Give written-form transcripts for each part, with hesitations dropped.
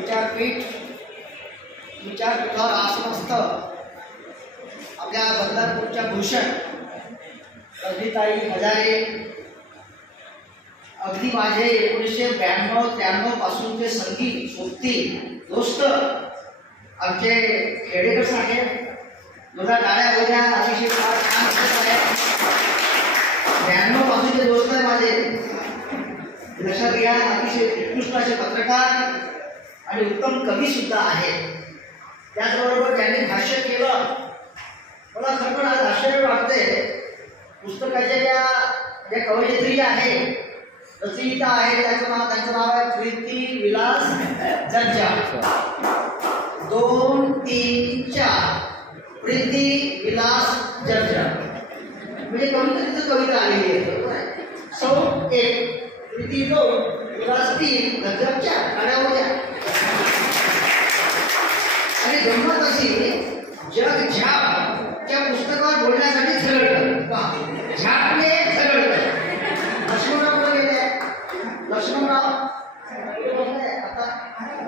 विचारपीठ विचारपीठावर आसमस्त आपल्या बंधारपूरच्या भूषण अगदीताई हजारे, अगदी माझे 1992-93 पासूनचे संगीत सोबती दोस्त आमचे खेडेकर साहेब, दोघा टाळ्या होत्या, अतिशय छान आहे. 92 पासूनचे दोस्त आहे माझे. लक्षात घ्या, अतिशय उत्कृष्ट असे पत्रकार आणि उत्तम कवी सुद्धा आहेत. त्याचबरोबर त्यांनी भाष्य केलं. मला खरं आज आश्चर्य वाटते. पुस्तकाच्या ज्या कवयित्री आहे, रचयिता आहे, त्यांचं नाव आहे प्रीती विलास जज्जा. 2, 3, 4 प्रीती विलास जज्जा म्हणजे कविता आलेली आहे. बरोबर आहे. सौ 1 प्रीती 2 विलास 3 जज्जा 4 गाड्या होत्या. आणि गंमत अशी, जग झाप त्या पुस्तकावर बोलण्यासाठी झगडलं. झापने झगडलं. लक्ष्मणराव कुठे गेले? लक्ष्मणराव आता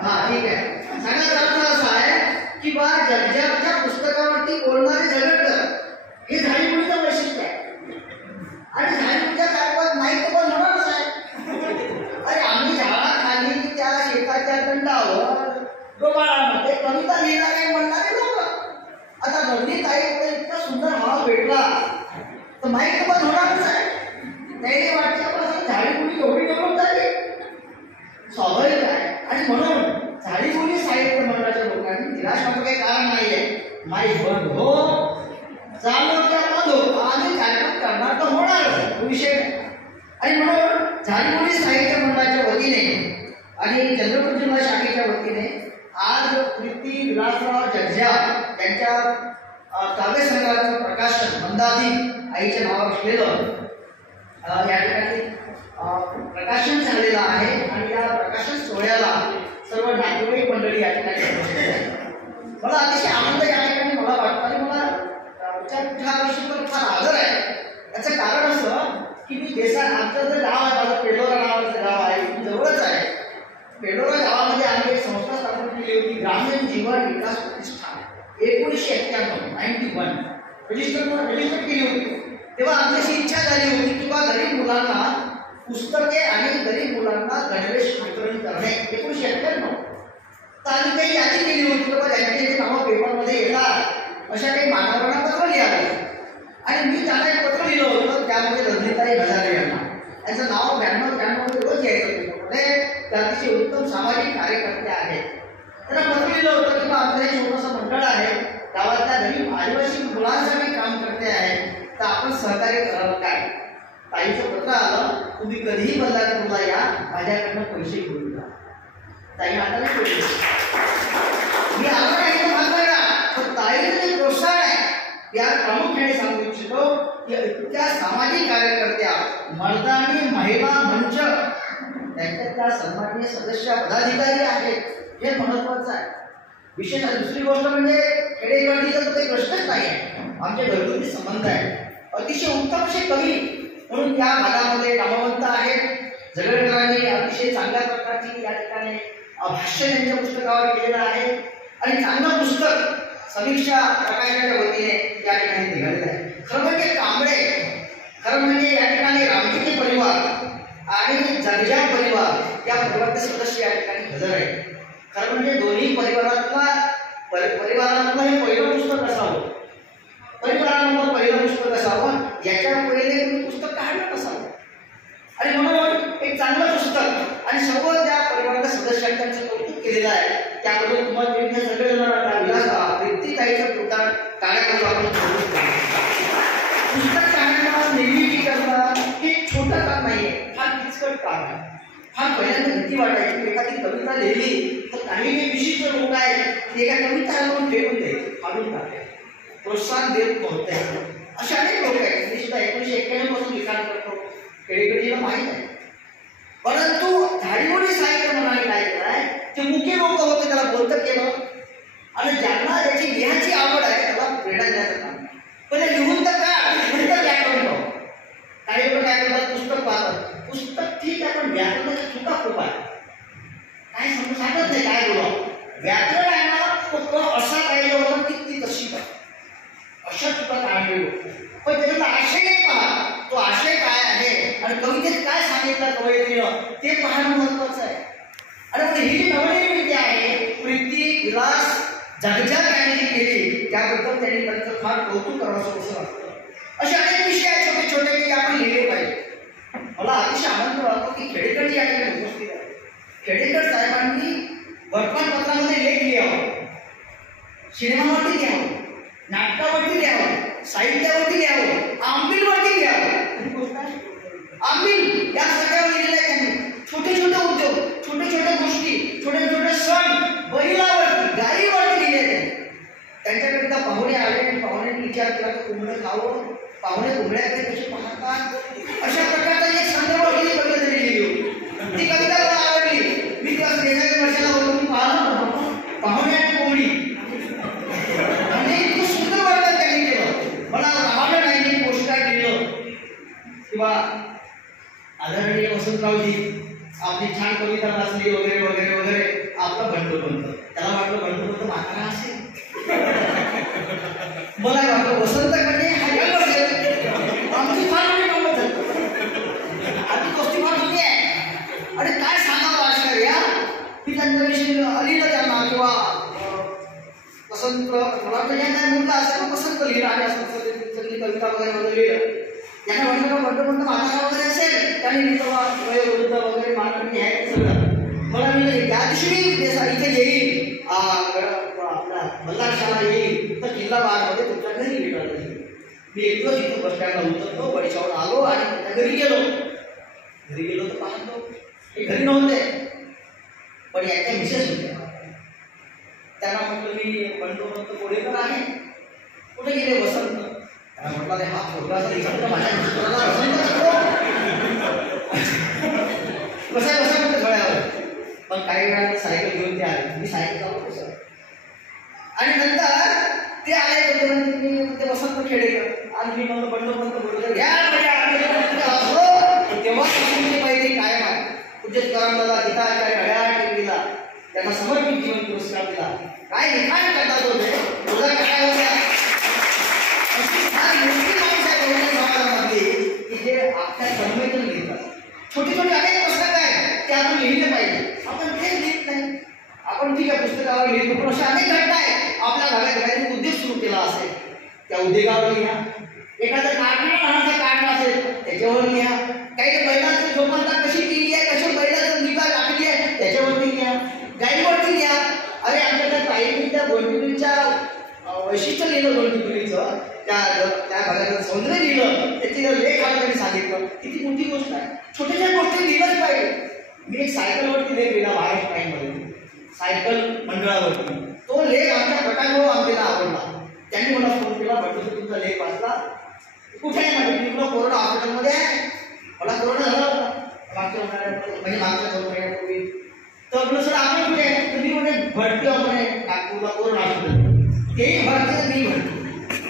हा ठीक आहे. सगळ्यात अर्थ असा आहे की बा जगजापच्या पुस्तकावरती बोलणारे झगडलं. हे झाडीमुळीचं वैशिष्ट्य आहे. आणि झाडीमुळीच्या कार्यक्रमात माहिती पण होणारच आहे. अरे आम्ही झाडाखाली त्या शेताच्या दंडावर डोबाळामध्ये कविता लिहिणारे म्हणणारे लोक. आता नंदीताईकडे इतका सुंदर भाव भेटला तर माहिती पण होणारच आहे. त्याने वाटल्यापासून झाडीमुळी एवढी डेव्हलप झाली, स्वाभाविक आहे. आणि म्हणून झाडीमुळी साहित्य मंडळाच्या लोकांनी निराश होण्याचं काही कारण नाही आहे. माईक बंद हो, चालू त्या बंद हो, आम्ही कार्यक्रम करणार तर होणारच, विषय नाही. आणि म्हणून झाडीमुळी साहित्य मंडळाच्या वतीने आणि चंद्रपूर जिल्हा शाखेच्या वतीने आज प्रीती विलासराव जज्जा यांच्या काव्यसंग्रहाचं प्रकाशन मंदादी आईच्या नावावर केलं. या ठिकाणी प्रकाशन झालेलं आहे आणि या प्रकाशन सोहळ्याला सर्व नातेवाईक मंडळी या ठिकाणी उपस्थित आहेत. मला अतिशय आनंद या ठिकाणी मला वाटतो आणि मला विचारपीठाविषयी फार आदर आहे. याचं कारण असं की मी आमचं जे गाव आहे, माझं पेडोरा नावाचं गाव आहे, जवळच आहे. पेडोरा गावामध्ये आम्ही एक संस्था स्थापन केली होती, ग्रामीण जीवन विकास प्रतिष्ठान. 1991 रजिस्टर केली होती. तेव्हा आमची अशी इच्छा झाली होती की बा गरीब मुलांना पुस्तके आणि गरीब मुलांना गणवेश वितरण करणे. 1991 तर आम्ही काही यादी केली होती की बा त्यांची नावं पेपरमध्ये येतात अशा काही मानवांना पत्र लिहावं. आणि मी त्यांना एक पत्र लिहिलं होतं, त्यामध्ये रजनीताई हजारे यांना. त्यांचं नाव 92-93 रोज यायचं पेपरमध्ये. त्या अतिशय उत्तम सामाजिक कार्यकर्ते आहेत. त्यांना पत्र लिहिलं होतं की बा आमचं हे छोटंसं मंडळ आहे, गावातल्या गरीब आदिवासी मुलांसाठी काम करते आहे, तर आपण सहकार्य करावं काय. ताईचं पत्र आलं, तुम्ही कधीही बंधारपूरला या, माझ्याकडनं पैसे घेऊन जा. ताई हाताने केले. मी आलो नाही तर भाग ना, पण ताईचं जे प्रोत्साहन आहे या प्रामुख्याने सांगू इच्छितो की इतक्या सामाजिक कार्यकर्त्या, मर्दानी महिला मंच त्यांच्यातल्या सन्माननीय सदस्य पदाधिकारी आहेत, हे महत्वाचं आहे. विशेष दुसरी गोष्ट म्हणजे खेडेगाडीचा तर काही प्रश्नच नाही आहे. आमचे घरगुती संबंध आहे. अतिशय उत्तम असे कवी म्हणून त्या भागामध्ये नामवंत आहेत. झगडकरांनी अतिशय चांगल्या प्रकारची या ठिकाणी भाष्य त्यांच्या पुस्तकावर केलेलं आहे आणि चांगलं पुस्तक समीक्षा प्रकाशनाच्या वतीने या ठिकाणी निघालेलं आहे. खरं म्हणजे कांबळे, खरं म्हणजे या ठिकाणी रामगिरी परिवार आणि जगजा परिवार या परिवाराचे सदस्य या ठिकाणी हजर आहेत. खरं म्हणजे दोन्ही परिवारातला हे पहिलं पुस्तक असावं, परिवारामधलं पहिलं पुस्तक असावं, याच्या पहिले तुम्ही पुस्तक काढलं नसावं. आणि म्हणून एक चांगलं पुस्तक आणि सर्व त्या परिवाराच्या सदस्यांनी त्यांचं कौतुक केलेलं आहे. त्याबद्दल तुम्हाला विविध सगळेजण प्रीतीताईचं पुस्तक कार्यक्रम आपण पुस्तक काढणं, निर्मिती करणं हे छोटं काम नाहीये, फार किचकट काम आहे. फार पहिल्यांदा भीती वाटायची. एखादी कविता लिहिली तर काही विशिष्ट लोक आहेत एका कविता आणून फेकून द्यायचे, फाडून टाकायचे, प्रोत्साहन देत नव्हते. असे अनेक लोक आहेत. मी सुद्धा 1991 पासून लिखाण करतो, खेडेकडीला माहीत आहे. परंतु झाडीमुळी साहित्य म्हणाले काय केलंय, जे मुख्य लोक होते त्याला बोलतं केलं आणि ज्यांना याची लिहायची आवड आहे त्याला प्रेरणा देण्याचं काम. पण लिहून तर काय म्हणतात व्याकरण. काही लोक काय करतात, पुस्तक पाहतात. पुस्तक ठीक आहे पण व्याकरणाच्या चुका खूप आहे. काय समजून सांगत नाही काय बोलावं. व्याकरण आहे ना तो असा पाहिजे होता की ती तशी पाहिजे, अशा चुका टाळलेलो. पण त्याच्यातला आशय नाही पहा, तो आशय काय आहे आणि कवितेत काय सांगितलं कवयित्रीनं ते पाहणं महत्वाचं आहे. आणि ही जी नवनिर्मिती आहे, प्रीती विलास जगजाग यांनी जी केली त्याबद्दल त्यांनी त्यांचं फार कौतुक करावं असं वाटतं. असे अनेक विषय आहेत छोटे छोटे की आपण लिहिले पाहिजे. मला अतिशय आनंद वाटतो की खेडेकर या ठिकाणी उपस्थित आहे. खेडेकर साहेबांनी वर्तमानपत्रामध्ये लेख लिहावा, सिनेमावरती लिहावं, नाटकावरती लिहावं, साहित्यावरती लिहावं, आंबीलवरती लिहावं. आंबील या सगळ्यावर लिहिलेलं आहे त्यांनी. छोटे छोटे उद्योग, छोटे छोटे गोष्टी, छोटे छोटे सण, बैलावरती, गायीवरती लिहिले आहेत. त्यांच्याकरिता पाहुणे आले आणि पाहुण्यांनी विचार केला की कोंबडं खावं, पाहुणे कोंबड्याकडे कसे पाहतात, अशा प्रकारचा एक संदर्भ ही कविता लिहिली होती. ती कविता मला आवडली. मी क्लास 13व्या वर्षाला होतो, मी पाहिलं पाहुणे आणि कोंबडी आणि इतकं सुंदर वर्णन त्यांनी केलं. मला आवडलं नाही. मी पोस्टकार्ड लिहिलं किंवा आदरणीय वसंतरावजी आपली छान कविता वाचली वगैरे वगैरे वगैरे. आपला बंडू बनतं, त्याला वाटलं बंडू बनतं म्हातारा असेल, मला वाटलं वसंत म्हणजे हा यंग असेल. आमची फार मोठी गंमत झाली. आधी गोष्टी फार होती आहे आणि काय सांगावं आजकाल या की त्यांच्याविषयी अलिहिलं त्यांना किंवा वसंत मला तर या काय मुलगा असेल वसंत लिहिलं आणि असं सगळी कविता वगैरे वगैरे लिहिलं. त्यांना म्हटलं बंडू म्हातारा वगैरे असेल त्यांनी लिहिलं वयोवृद्ध वगैरे मानवी आहे सगळं. मला मी त्या दिवशी इथे येईल आपला मल्हारशाला येईल तर किल्ला बागमध्ये तुमच्या घरी भेटला. मी एकटोच इथं बस स्टँडला उतरलो, बडीशावर आलो आणि त्याच्या घरी गेलो. घरी गेलो तर पाहतो हे घरी नव्हते पण याच्या मिसेस होत्या. त्यांना म्हटलं मी बंडू म्हणतो कोळेकर आहे, कुठे गेले वसंत? त्यांना म्हटलं हा छोटासा दिसत माझ्या मिस्टरला कसा कसा म्हणतो थोड्यावर. पण काही वेळा सायकल घेऊन ते आले, मी सायकल चालवतो सर. आणि नंतर ते आले ते वसंत खेडेकर आणि मी म्हणतो बंड म्हणतो घ्या तेव्हापासून ते माहिती कायम आहे. पूज्य तुकारामदादा गीताचार्य घड्याळ टेकडीला त्यांना समर्पित जीवन पुरस्कार दिला. काय लिखाण करतात होते तुझा काय होत्या फार मोठी माणूस आहे समाजामध्ये की जे आपल्या कर्मेतून लिहितात. छोटे छोटे अनेक पुस्तक आहेत ते आपण लिहिले पाहिजे. आपण तेच लिहित नाही. आपण ठीक आहे पुस्तकावर लिहितो पण अशा अनेक घटना आहेत आपल्या घरात उद्योग सुरू केला असेल त्या उद्योगावर लिहा. एखादं कारखाना लहानसा काढला असेल त्याच्यावर लिहा. काही बैलांची जोपासना कशी केली आहे, कशा बैलाचं निगा टाकली आहे त्याच्यावरती लिहा. गाईवरती लिहा. अरे आमच्याकडे ताईंनी त्या गोंडपिलीच्या वैशिष्ट्य लिहिलं, गोंडपिलीचं त्या भागाचं सौंदर्य लिहिलं, त्याची लेख आला त्यांनी सांगितलं. किती मोठी गोष्ट आहे. छोट्या छोट्या गोष्टी लिहिलंच पाहिजे. मी एक सायकलवरती लेख लिहिला महाराष्ट्र टाईममध्ये, सायकल मंडळावरती. तो लेख आमच्या गटामुळे आमच्याला आवडला. त्यांनी मला फोन केला, म्हटलं तुमचा लेख वाचला, कुठे आहे म्हणजे मी तुला कोरोना हॉस्पिटलमध्ये आहे. मला कोरोना झाला होता मागच्या मागच्या 2 महिन्यापूर्वी. तर म्हटलं सर आपण कुठे आहे? तुम्ही म्हणे भरती म्हणे नागपूरला कोरोना हॉस्पिटल. तेही भरती मी भरती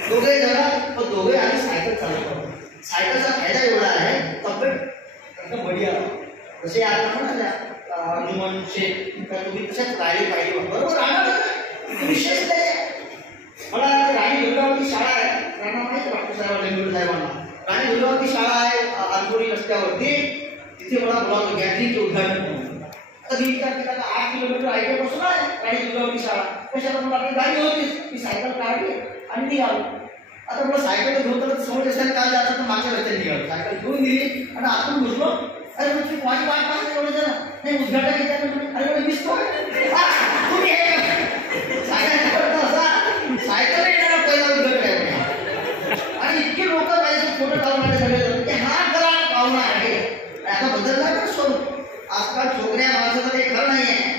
दोघे जरा पण दोघे आम्ही सायकल चालवतो. सायकलचा फायदा एवढा आहे तब्येत एकदम बढिया. जसे आता म्हणा अर्जुमन शेख तुम्ही तशाच राहिले पाहिजे बरोबर राहणार विशेष नाही. मला राणी दुर्गावती शाळा आहे, त्यांना माहिती डॉक्टर साहेबांना राणी दुर्गावती शाळा आहे आलपुरी रस्त्यावरती. तिथे मला बोलावतो गॅदरिंगचे उद्घाटन म्हणून. आता मी विचार केला का 8 किलोमीटर आयटीपासून आहे राणी दुर्गावती शाळा. कशाला मला आपली गाडी होतीच, मी सायकल काढली आणि निघालो. आता मला सायकल घेऊन तर समोर असेल काय जायचं तर मागच्या रस्त्याने निघालो. सायकल घेऊन दिली आणि आतून घुसलो. अरे म्हणजे माझी वाट पाहते एवढं जण नाही उद्घाटन घेतात. अरे म्हणजे दिसतो तुम्ही हे सायकल करतो असा सायकल येणारा पहिला उद्घाटन आहे. आणि इतके लोक पाहिजे फोटो काढून सगळे हा करा पाहुणा आहे. आता बदलला ना स्वरूप. आजकाल छोकऱ्या माणसाचं काही खरं नाही आहे.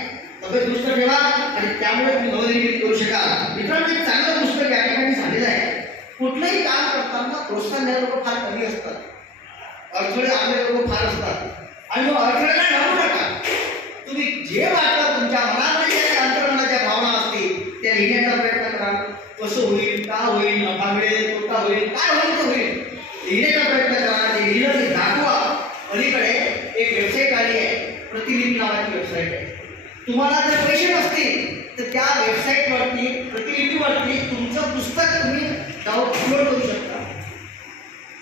तब्येत दुष्ट ठेवा आणि त्यामुळे तुम्ही नवनिर्मिती करू शकाल. मित्रांनो एक चांगलं पुस्तक या ठिकाणी झालेलं आहे. कुठलंही काम करताना प्रोत्साहन द्यायला लोक फार कमी असतात, अडथळे आणले लोक फार असतात आणि मग अडथळ्याला घालू नका. तुम्ही जे वाटतं तुमच्या मनामध्ये ज्या अंतर्मनाच्या भावना असतील त्या लिहिण्याचा प्रयत्न करा. कसं होईल, का होईल, नफा मिळेल, तोटा होईल, काय होईल ते होईल, लिहिण्याचा प्रयत्न करा. ते लिहिलं ते दाखवा. अलीकडे एक वेबसाईट आली आहे, प्रतिलिपी नावाची वेबसाईट आहे. तुम्हाला जर पैसे नसतील तर डाऊट अपलोड करू शकता.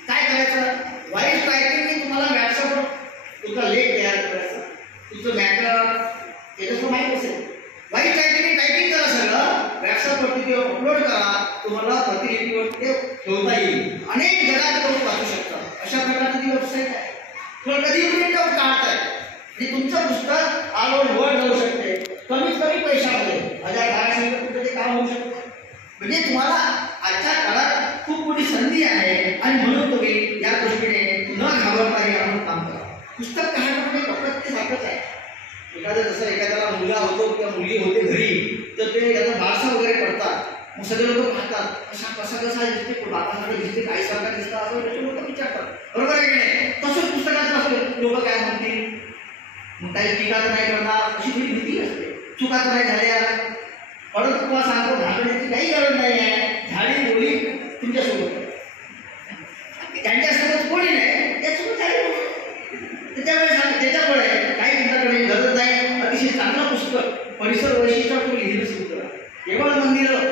काय करायचं, व्हॉइस टायपिंगने तुम्हाला व्हॉट्सअपवर तुमचा लेख तयार करायचा, तुमचं मॅटर त्याच्यासमोर माहीत असेल. व्हॉइस टायपिंगने टायपिंग करा, सगळं व्हॉट्सअपवरती ते अपलोड करा, तुम्हाला प्रतिलिपीवरती ते ठेवता येईल. अनेक जगात करून वाचू शकता. अशा प्रकारची ती वेबसाईट आहे. तुम्हाला कधी प्रिंट आउट काढताय आणि तुमचं पुस्तक ऑल ओव्हर वर्ल्ड जाऊ शकते कमीत कमी पैशामध्ये. 1000-1200 रुपये ते काम होऊ शकतं. म्हणजे तुम्हाला आजच्या काळात खूप मोठी संधी आहे आणि म्हणून तुम्ही या गोष्टीने न घाबरता हे आपण काम करा. पुस्तक काढण्यामध्ये कपड्यात ते सारखंच आहे. जसं एखाद्याला मुलगा होतो किंवा मुलगी होते घरी, तर ते याचा बारसा वगैरे पडतात. मग सगळे लोक पाहतात कसा दिसते, बापाकडे दिसते, काही सारखा दिसतात, असं लोक विचारतात. बरोबर आहे की नाही? तसंच पुस्तकात असतं. लोक काय म्हणतील, मग काही टीका तर नाही करणार, अशी थोडी भीती असते. चुका तर नाही झाल्या. परत तुम्हाला सांगतो, घाबरण्याची काही गरज नाही आहे. झाडी बोली तुमच्यासोबत, त्यांच्यासोबत कोणी नाही, त्यासोबत झाडी बोली. त्याच्यामुळे काही तुमच्याकडे गरज नाही. अतिशय चांगलं पुस्तक, परिसर वैशिष्ट्य लिहिलं सुरू करा. केवळ मंदिरं,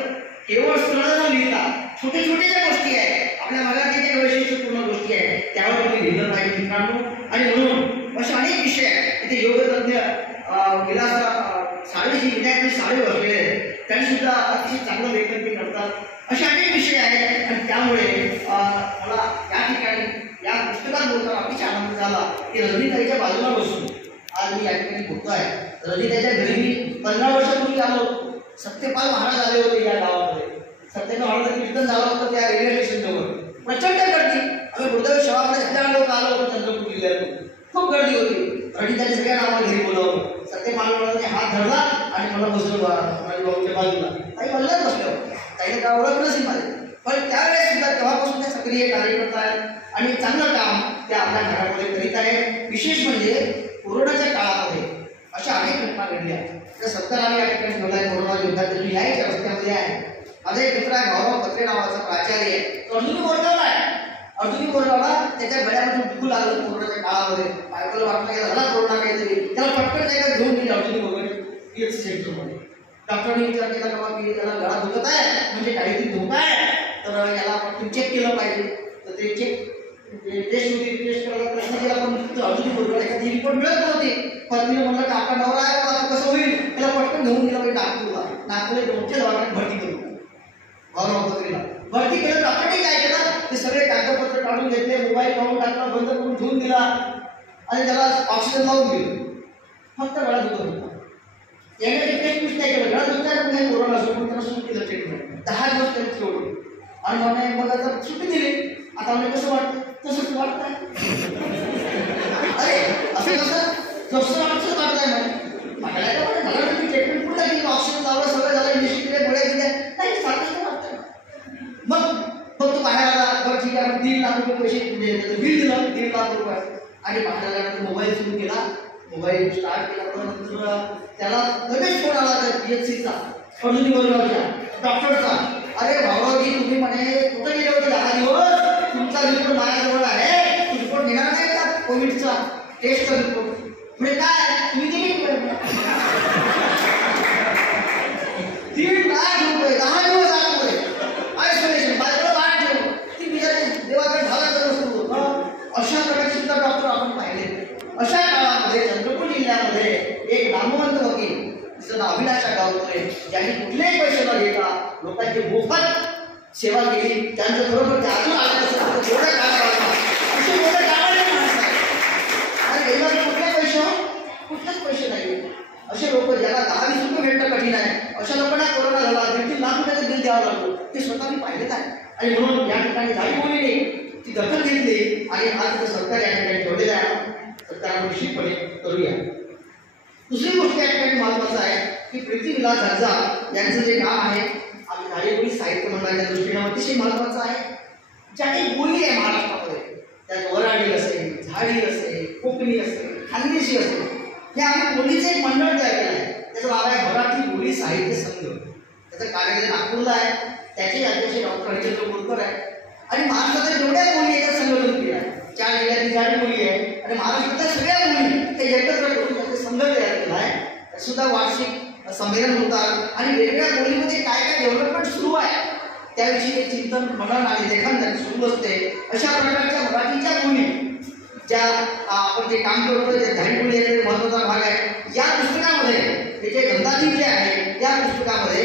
केवळ स्थळं न लिहिता छोटे छोटे ज्या गोष्टी आहेत, आपल्या भागातील ज्या वैशिष्ट्यपूर्ण गोष्टी आहेत, त्यावर तुम्ही लिहिलं पाहिजे मित्रांनो. आणि म्हणून असे अनेक विषय आहेत. इथे योगतज्ञ विलास साळवे, जी विद्यार्थी साळवे बसलेले आहेत, त्यांनी सुद्धा अतिशय चांगलं लेखन ते करतात. असे अनेक विषय आहेत. आणि त्यामुळे मला या ठिकाणी या पुस्तकात बोलताना अतिशय आनंद झाला की रजनीताईच्या बाजूला बसून आज मी या ठिकाणी बोलतो आहे. रजनीताईच्या घरी मी 15 वर्षापूर्वी आलो. सत्यपाल महाराज आले होते या गावामध्ये. सत्यपाल महाराजांचं कीर्तन झालं होतं त्या रेल्वे स्टेशनजवळ. प्रचंड गर्दी. आम्ही गुरुदेव शाळामध्ये 1000 लोक आलो होतो चंद्रपूर जिल्ह्यातून. खूप गर्दी होती. रजनीताईने सगळ्यांना आम्हाला घरी बोलावलं. सत्यपाल महाराजांनी हात धरला आणि मला बसवलं माझ्या भाऊच्या बाजूला. ताई मलाच बसल्या होत्या. ताईने काय ओळख नसेल माझी, पण त्यावेळेस सुद्धा तेव्हापासून त्या सक्रिय कार्यकर्ता आहेत आणि चांगलं काम त्या आपल्या घरामध्ये करीत आहेत. विशेष म्हणजे कोरोनाच्या काळामध्ये अशा अनेक घटना घडल्या. त्या सत्तर आम्ही या ठिकाणी ठेवला आहे. कोरोना युद्धात मी यायच्या रस्त्यामध्ये आहे. माझा एक मित्र आहे गौरव पत्रे नावाचा प्राचार्य आहे. तो अर्जुनी बोरगावला आहे. अर्जुनी बोरगावला त्याच्या गळ्यामध्ये दुखू लागलं कोरोनाच्या काळामध्ये. बायकोला वाटलं झाला कोरोना काहीतरी, त्याला पटकन त्याला घेऊन गेले अर्जुनी बोरगाव पीएचसी सेंटरमध्ये. डॉक्टरने विचार केला बाबा की त्याला गळा दुखत आहे, म्हणजे काहीतरी धोका आहे, तर याला आपण चेक केलं पाहिजे. तर ते चेक टेस्ट होती, टेस्ट करायला प्रश्न केला, पण अर्जुनी बोरगावला एखादी रिपोर्ट मिळत नव्हती. पत्नीने म्हणलं की आपला नवरा आहे, आता कसं होईल, त्याला पटकन घेऊन गेला पाहिजे नागपूरला. नागपूरला मोठ्या दवाखान्यात भरती करू. गौरव पत्रीला भरती केलं. डॉक्टरने काय केलं, ते सगळे कागदपत्र काढून घेतले, मोबाईल काढून टाकला, बंद करून ठेवून दिला आणि त्याला ऑक्सिजन लावून दिलं. फक्त गळा दुखत होता. याने ट्रीटमेंट नाही केलं. गळा दुखता नाही कोरोना सोडून त्याला सुरू केलं ट्रीटमेंट. 10 दिवस त्याला ठेवलं आणि म्हणे मग आता सुट्टी दिली. आता म्हणजे कसं वाटतं, तसंच वाटतंय. अरे असं कसं, जसं वाटतंच वाटतंय म्हणे. मला ट्रीटमेंट पूर्ण केली, ऑक्सिजन लावलं, सगळं झालं, इंजेक्शन दिले, गोळ्या दिल्या, नाही सारखं वाटतंय. मग तो बाहेर आला. बरं ठीक आहे, 3 लाख रुपये पैसे बिल दिलं, 3 लाख रुपये. आणि बाहेर आल्यानंतर मोबाईल सुरू केला, मोबाईल स्टार्ट केला. नंतर त्याला लगेच फोन आला त्या पीएचसीचा, अर्जुनी बोरगावच्या डॉक्टरचा. अरे भाऊरावजी, तुम्ही म्हणे कुठं गेले होते 10 दिवस, तुमचा रिपोर्ट माझ्याजवळ आहे, तो रिपोर्ट घेणार नाही का कोविडचा टेस्टचा रिपोर्ट? म्हणजे काय तुम्ही दिली 3 लाख रुपये 10 दिवस आतमध्ये आयसोलेशन, बायकोला बाहेर ठेवलं. ती बिचारी देवाकडे झाला सुरू होतं. अशा प्रकारचे सुद्धा डॉक्टर आपण पाहिले. अशा काळामध्ये चंद्रपूर जिल्ह्यामध्ये एक नामवंत वकील तिचं नाव अभिलाषा गावकरे, ज्यांनी कुठलेही पैसे न घेता लोकांची मोफत सेवा केली. त्यांचं खरोखर ते अजून आलं असेल जेवढ्या काळात असे मोठे गावाने माणसं आहेत. आणि गेल्यावर कुठले पैसे, कुठलेच पैसे नाही. असे लोक ज्याला 10-20 रुपये भेटणं कठीण आहे, अशा लोकांना कोरोना झाला, 1.5 लाख रुपयाचं बिल द्यावं लागलं. ते स्वतः मी पाहिलेच आहे. आणि म्हणून या ठिकाणी जाई बोलीने ती दखल घेतली आणि आज सरकार या ठिकाणी ठेवलेलं आहे. सरकारला निश्चितपणे करूया. दुसरी गोष्ट या ठिकाणी महत्वाचं आहे की प्रीती विलास झर्जा यांचं जे काम आहे, आम्ही झाडीबोली साहित्य मंडळाच्या दृष्टीने अतिशय महत्वाचं आहे. ज्या काही बोली आहे महाराष्ट्रामध्ये, त्यात वराडी असेल, झाडी असेल, कोकणी असेल, खानदेशी असेल, हे आम्ही बोलीचं एक मंडळ तयार केलं आहे. त्याचं नाव आहे मराठी बोली साहित्य संघ. त्याचं कार्यालय नागपूरला आहे. त्याचे अध्यक्ष डॉक्टर हरिचंद्र बोरकर आहे. आणि महाराष्ट्रातील जेवढ्या बोली याच्यात संघटन केलं आहे, 4 जिल्ह्यातील झाडी बोली आहे आणि महाराष्ट्रातल्या सगळ्या बोली ते एकत्र करून त्याचे संघ तयार केला आहे. सुद्धा वार्षिक संमेलन होतात आणि वेगवेगळ्या बोलीमध्ये काय काय डेव्हलपमेंट सुरू आहे त्याविषयी एक चिंतन मनन आणि लेखन त्यांनी सुरू असते. अशा प्रकारच्या मराठीच्या बोली ज्या आपण जे काम करतो ते धाडी एक महत्वाचा भाग आहे. या पुस्तकामध्ये हे जे ग्रंथातील जे आहे या पुस्तकामध्ये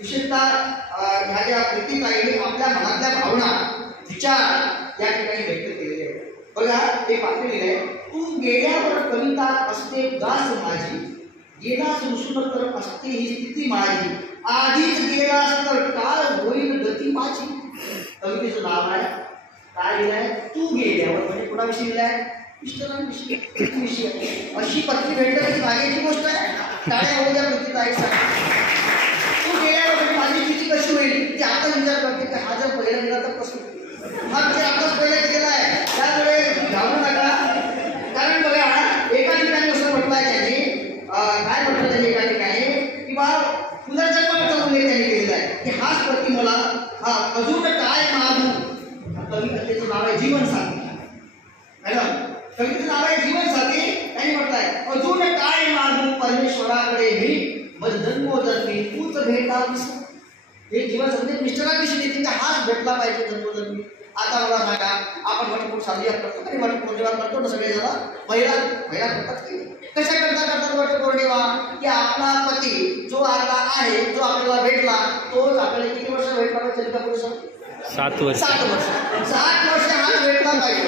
विशेषतः ह्या ज्या कृतीताईने आपल्या मनातल्या भावना विचार या ठिकाणी व्यक्त केलेले आहेत. बघा हे पात्र लिहिले आहे, तू गेल्यावर कविता असते दास माझी, गेला सुरसुर तर असते ही स्थिती माझी, आधीच गेलास तर काळ होईल गती माझी. कवितेचं नाव आहे काय लिहिलंय, तू गेल्यावर. म्हणजे कुणाविषयी लिहिलंय, विषय. अशी पत्नी भेटण्याची मागेची गोष्ट आहे. टाळ्या होऊ द्या कृतीताईसाठी. तू गेल्यावर माझी स्थिती कशी होईल ती आता विचार करते की हा जर पहिला गेला तर कसं होईल. हा विचार आताच पहिला केलेला आहे, त्यामुळे घालू नका. कारण बघा एका ठिकाणी असं म्हटलंय त्यांनी, काय म्हटलं त्यांनी एका ठिकाणी की बा पुनर्जन्माचा उल्लेख त्यांनी केलेला आहे की हाच पती मला अजून काय मागू. कवितेचं नाव आहे जीवन साथी. मॅडम कवितेचं नाव आहे जीवन साथी. त्यांनी म्हटलंय अजून काय मागू परमेश्वराकडे मी, मग जन्मोजन्मी तूच भेटावीस. हे जीवन संदेश मिस्टरांविषयी देतील का हाच भेटला पाहिजे जन्मोजन्मी. आता मला सांगा, आपण वटपौर्णिमा साजरी करतो आणि वटपौर्णिमा करतो ना सगळे जण, महिला करतात की कशा करतात वटपौर्णिमा की आपला पती जो आता आहे जो आपल्याला भेटला तोच आपल्याला किती वर्ष भेटला पाहिजे का पुरुष? 7 वर्ष. 7 वर्ष. 7 वर्ष हाच भेटला पाहिजे.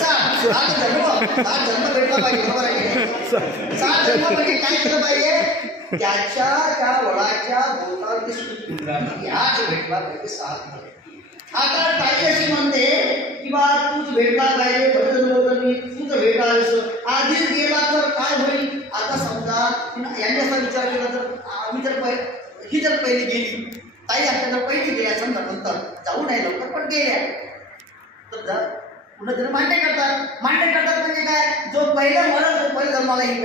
7 जन्म भेटला पाहिजे. बरोबर आहे. 7 जन्म म्हणजे काय केलं पाहिजे, त्याच्या त्या वडाच्या बोटावरती स्मृती याच भेटला पाहिजे 7 मध्ये. आता काही अशी म्हणते की बा तूच भेटला पाहिजे, बदल तूच भेटायस, आधीच गेला तर काय होईल. आता समजा यांनी असा विचार केला तर आम्ही जर ही जर पहिली गेली, ताई आपल्याला पहिली गेल्या समजा, नंतर जाऊ नाही लवकर पण गेल्या तर पुन्हा जर मान्य करतात म्हणजे काय, जो पहिला मरण तो पहिल्या जन्माला येईल.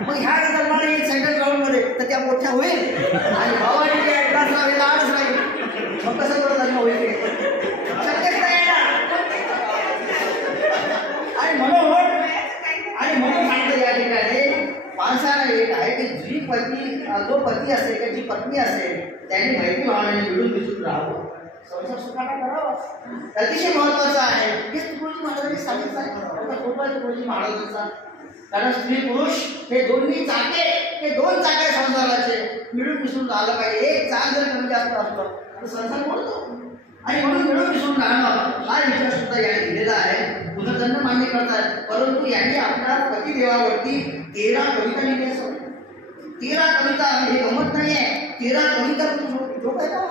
मग ह्या जन्माला येईल सेंट्रल ग्राउंड मध्ये तर त्या मोठ्या होईल आणि भावाने लाडच राहील. मग कसं बरं जन्म होईल शक्यच नाही ना. आणि म्हणून सांगतो या ठिकाणी माणसाला एक आहे की जो पती असेल किंवा जी पत्नी असेल त्यांनी माहिती भावनाने मिळून मिसळून राहावं, संसार सुखाचा करावा. अतिशय महत्वाचं आहे. हे तुकोजी महाराजांनी सांगितलं तुकोजी महाराजांचा. कारण स्त्री पुरुष हे दोन्ही चाके, हे 2 चाके संसाराचे मिळून मिसळून राहिलं पाहिजे. एक चाक जर कमी जास्त असलं तर संसार मोडतो. आणि म्हणून मिळून मिसळून राहणं हा विचार सुद्धा याने दिलेला आहे. पुनर्जन्म मान्य करतात, परंतु यांनी आपल्या पतिदेवावरती 13 कविता लिहिली असं. 13 कविता हे गमत नाही आहे. 13 कविता लोक आहे का,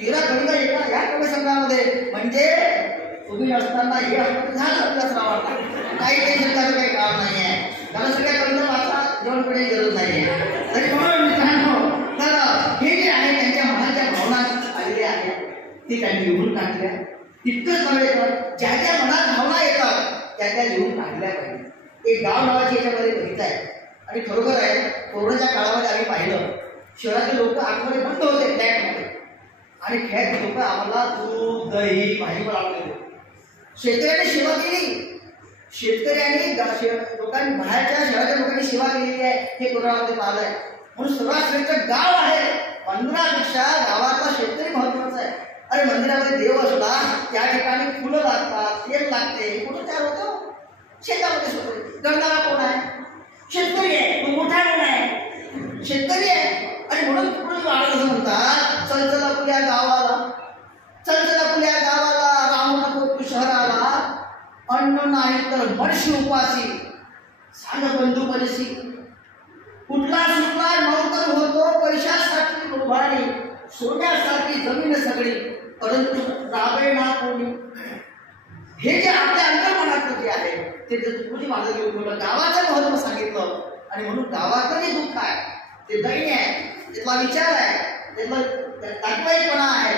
13 कविता एका या कवी संघामध्ये. म्हणजे तुम्ही असताना हे झालं आपल्या श्रावणाला काही टेन्शन करायचं काही काम नाही आहे. कारण सगळ्या कविता वाचा, जेवण करण्याची गरज नाही आहे. तरी म्हणून मित्रांनो, तर हे जे आहे त्यांच्या मनाच्या भावना आलेल्या आहेत ते त्यांनी लिहून काढल्या. तितकंच नव्हे तर ज्या ज्या मनात भावना येतात त्या त्या लिहून काढल्या पाहिजे. एक गाव नावाची याच्यामध्ये कविता आहे आणि खरोखर आहे. कोरोनाच्या काळामध्ये आम्ही पाहिलं शहरातले लोक आतमध्ये बंद होते फ्लॅटमध्ये आणि फ्लॅट लोक आम्हाला दूध दही भाजीपाला आणले. शेतकऱ्यांनी सेवा केली. शेतकऱ्यांनी लोकांनी बाहेरच्या शहराच्या लोकांनी सेवा केलेली आहे हे कोरोनामध्ये पाहिलं आहे. म्हणून सर्वात श्रेष्ठ गाव आहे. मंदिरापेक्षा गावातला शेतकरी महत्वाचा आहे. अरे मंदिरामध्ये देव असला त्या ठिकाणी फुलं लागतात, तेल लागते, कुठं तयार होतं शेतामध्ये होतं. करणारा कोण आहे, शेतकरी आहे. तो मोठा कोण आहे, शेतकरी आहे. आणि म्हणून पुढे महाराज असं म्हणतात, चलचला पुल्या गावाला, चलचला पुल्या गावाला, राहू नको तू शहराला, अन्न नाही तर मर्शी उपासी, सांग बंधू परिसी, कुठला सुटला नौकर होतो पैशासाठी उभारी, सोन्यासाठी जमीन सगळी परंतु राबे ना कोणी. हे जे आपल्या अंतर्मनात जे आहे ते तुकोजी महाराजांनी बोललं, गावाचं महत्व सांगितलं. आणि म्हणून गावाचं जे दुःख आहे ते दैन्य आहे, त्यातला विचार आहे, त्यातला तात्पर्यपणा आहे,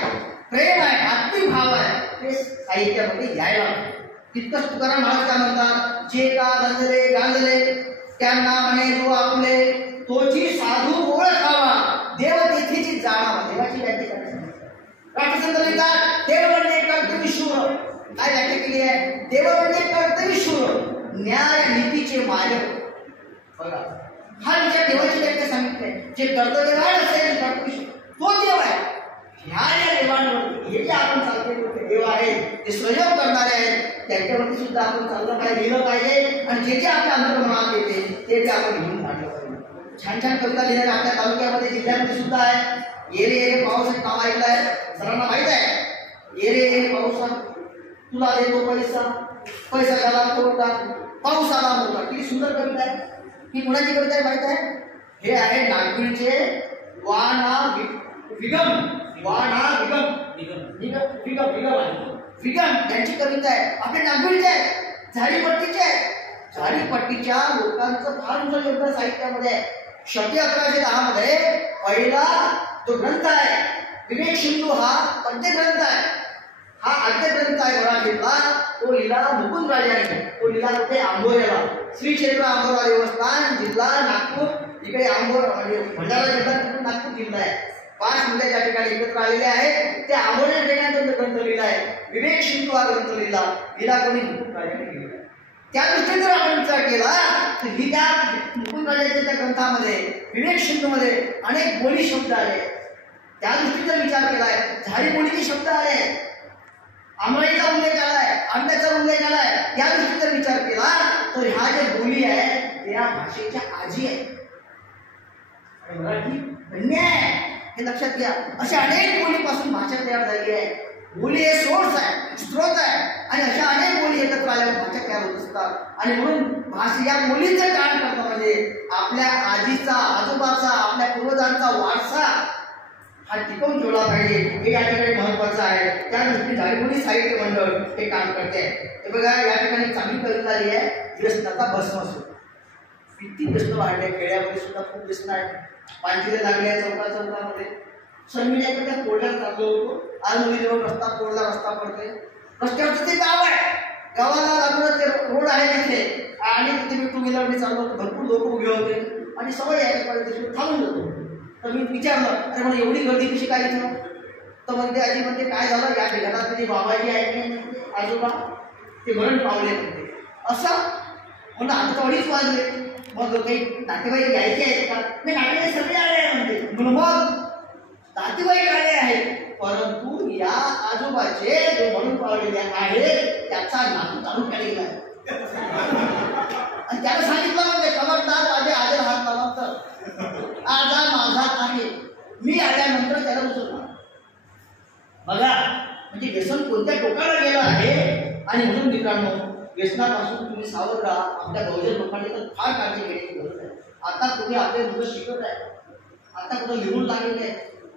प्रेम आहे, आत्मीभाव आहे, ते साहित्यामध्ये यायला. तितकंच तुकाराम महाराज काय म्हणतात, जे का गंजले गांजले त्यांना म्हणे जो आपले, तोची साधू ओळखावा, देव तिथेची जाणावा. देवाची व्याख्या करायची राष्ट्रसंत लिहितात, देव म्हणजे कर्तव्यशूर. काय व्याख्या केली आहे, देव म्हणजे कर्तव्यशूर, न्याय नीतीचे मायक. बघा हा विचार देवाची व्याख्या सांगितलंय. जे कर्तव्यवान असेल तो देव आहे. ह्या या देवांवर हे जे आपण चालते देव आहेत ते संयोग करणारे आहेत, त्यांच्यावरती सुद्धा आपण चाललं पाहिजे, लिहिलं पाहिजे. आणि जे जे आपल्या अंतर्मनात येते ते आपण लिहून काढलं पाहिजे. छान छान कविता लिहिणारे आपल्या तालुक्यामध्ये जिल्ह्यामध्ये सुद्धा आहे. येरे येरे पाऊस एक नाव ऐकलं आहे, सर्वांना माहित आहे. येरे येरे पाऊसा तुला देतो पैसा, पैसा झाला तोटा, पाऊस आला मोठा. किती सुंदर कविता आहे. ही कुणाची कविता आहे माहित आहे? हे आहे नागपूरचे वाना विगम, वाना विगम विगम विगम विगम विगम यांची कविता आहे. आपल्या नागपूरचे आहे, झाडीपट्टीचे आहे. झाडीपट्टीच्या लोकांचं फार मोठं योगदान साहित्यामध्ये आहे. शके 1110 मध्ये पहिला जो ग्रंथ आहे विवेक सिंधू हा पद्य ग्रंथ आहे. हा आद्य ग्रंथ आहे मराठीतला. तो लिहिला मुकुंद राजाने. तो लिहिला कुठे? आंबोऱ्याला. श्री क्षेत्र आंबोरा देवस्थान, जिल्हा नागपूर. इकडे आंबोरा म्हणजे भंडारा जिल्हा, नागपूर जिल्हा आहे. 5 मुले त्या ठिकाणी एकत्र आलेले आहेत. त्या आंबोऱ्या ठिकाणी ग्रंथ लिहिला आहे. विवेक सिंधू हा ग्रंथ लिहिला कोणी? मुकुंद राजाने लिहिला. त्या दृष्टीने जर आपण विचार केला तर ही त्या मुकुंद राजाच्या त्या ग्रंथामध्ये विवेक सिंधू मध्ये अनेक बोली शब्द आले. त्या दृष्टीचा विचार केलाय. झाडी बोलीचे शब्द आले, आंबळीचा उल्लेख आलाय, अंड्याचा उल्लेख आलाय. या दृष्टीचा विचार केला तर ह्या ज्या बोली आहे त्या भाषेच्या आजी आहे. मराठी धन्य आहे हे लक्षात घ्या. अशा अनेक बोलीपासून भाषा तयार झाली आहे. बोली हे सोर्स आहे, स्त्रोत आहे. आणि अशा अनेक बोली एकत्र आल्यावर भाषा तयार होत असतात. आणि म्हणून भाषा या बोलीचं काम करतं म्हणजे आपल्या आजीचा, आजोबाचा, आपल्या पूर्वजांचा वारसा हा टिकवून ठेवला पाहिजे. हे या ठिकाणी महत्वाचं आहे. त्या दृष्टीने झाडीबोली साहित्य मंडळ हे काम करते. हे बघा या ठिकाणी चांगली कविता आली आहे, व्यसनाचा भस्म असतो. किती व्यसन वाढले, खेड्यामध्ये सुद्धा खूप व्यसन आहे. पांचिले लागले आहे चौकामध्ये. सन्मीने एखाद्या कोड्यात चाललो होतो, आलमोलीजवळ रस्ता तोडला, रस्ता पडतोय. रस्त्यावरचं ते गाव आहे, गावाला लागूनच ते रोड आहे तिथे. आणि तिथे मी 2 व्हीलरने चाललो होतो. भरपूर लोक उभे होते आणि सवय आहे थांबून जातो. तर मी विचारलं, अरे मला एवढी गर्दी कशी काय इथं? तर म्हणते आजी म्हणते काय झालं, या ठिकाणात तुझी बाबाजी आहे आजोबा ते मरण पावले म्हणते. असं म्हणून आता 2:30 वाजले. मग काही नातेवाईक यायचे आहेत का? मी नातेवाईक सगळे आले आहे म्हणते. म्हणून मग नातेवाईक आले आहेत, परंतु या आजोबाचे जे म्हणून पावलेले आहेत त्याचा नातू तालुक्याला गेला आहे. आणि त्याला सांगितलं म्हणजे खबरदार माझे आदर हात लावा तर आजा माझा आहे, मी आल्यानंतर त्याला उचलणार. बघा म्हणजे व्यसन कोणत्या टोकाला गेलं आहे. आणि म्हणून मित्रांनो व्यसनापासून तुम्ही सावध राहा. आपल्या बहुजन लोकांनी तर फार काळजी घेण्याची गरज आहे. आता तुम्ही आपले मुलं शिकत आहे, आता कुठं लिहून लागलेले आहे.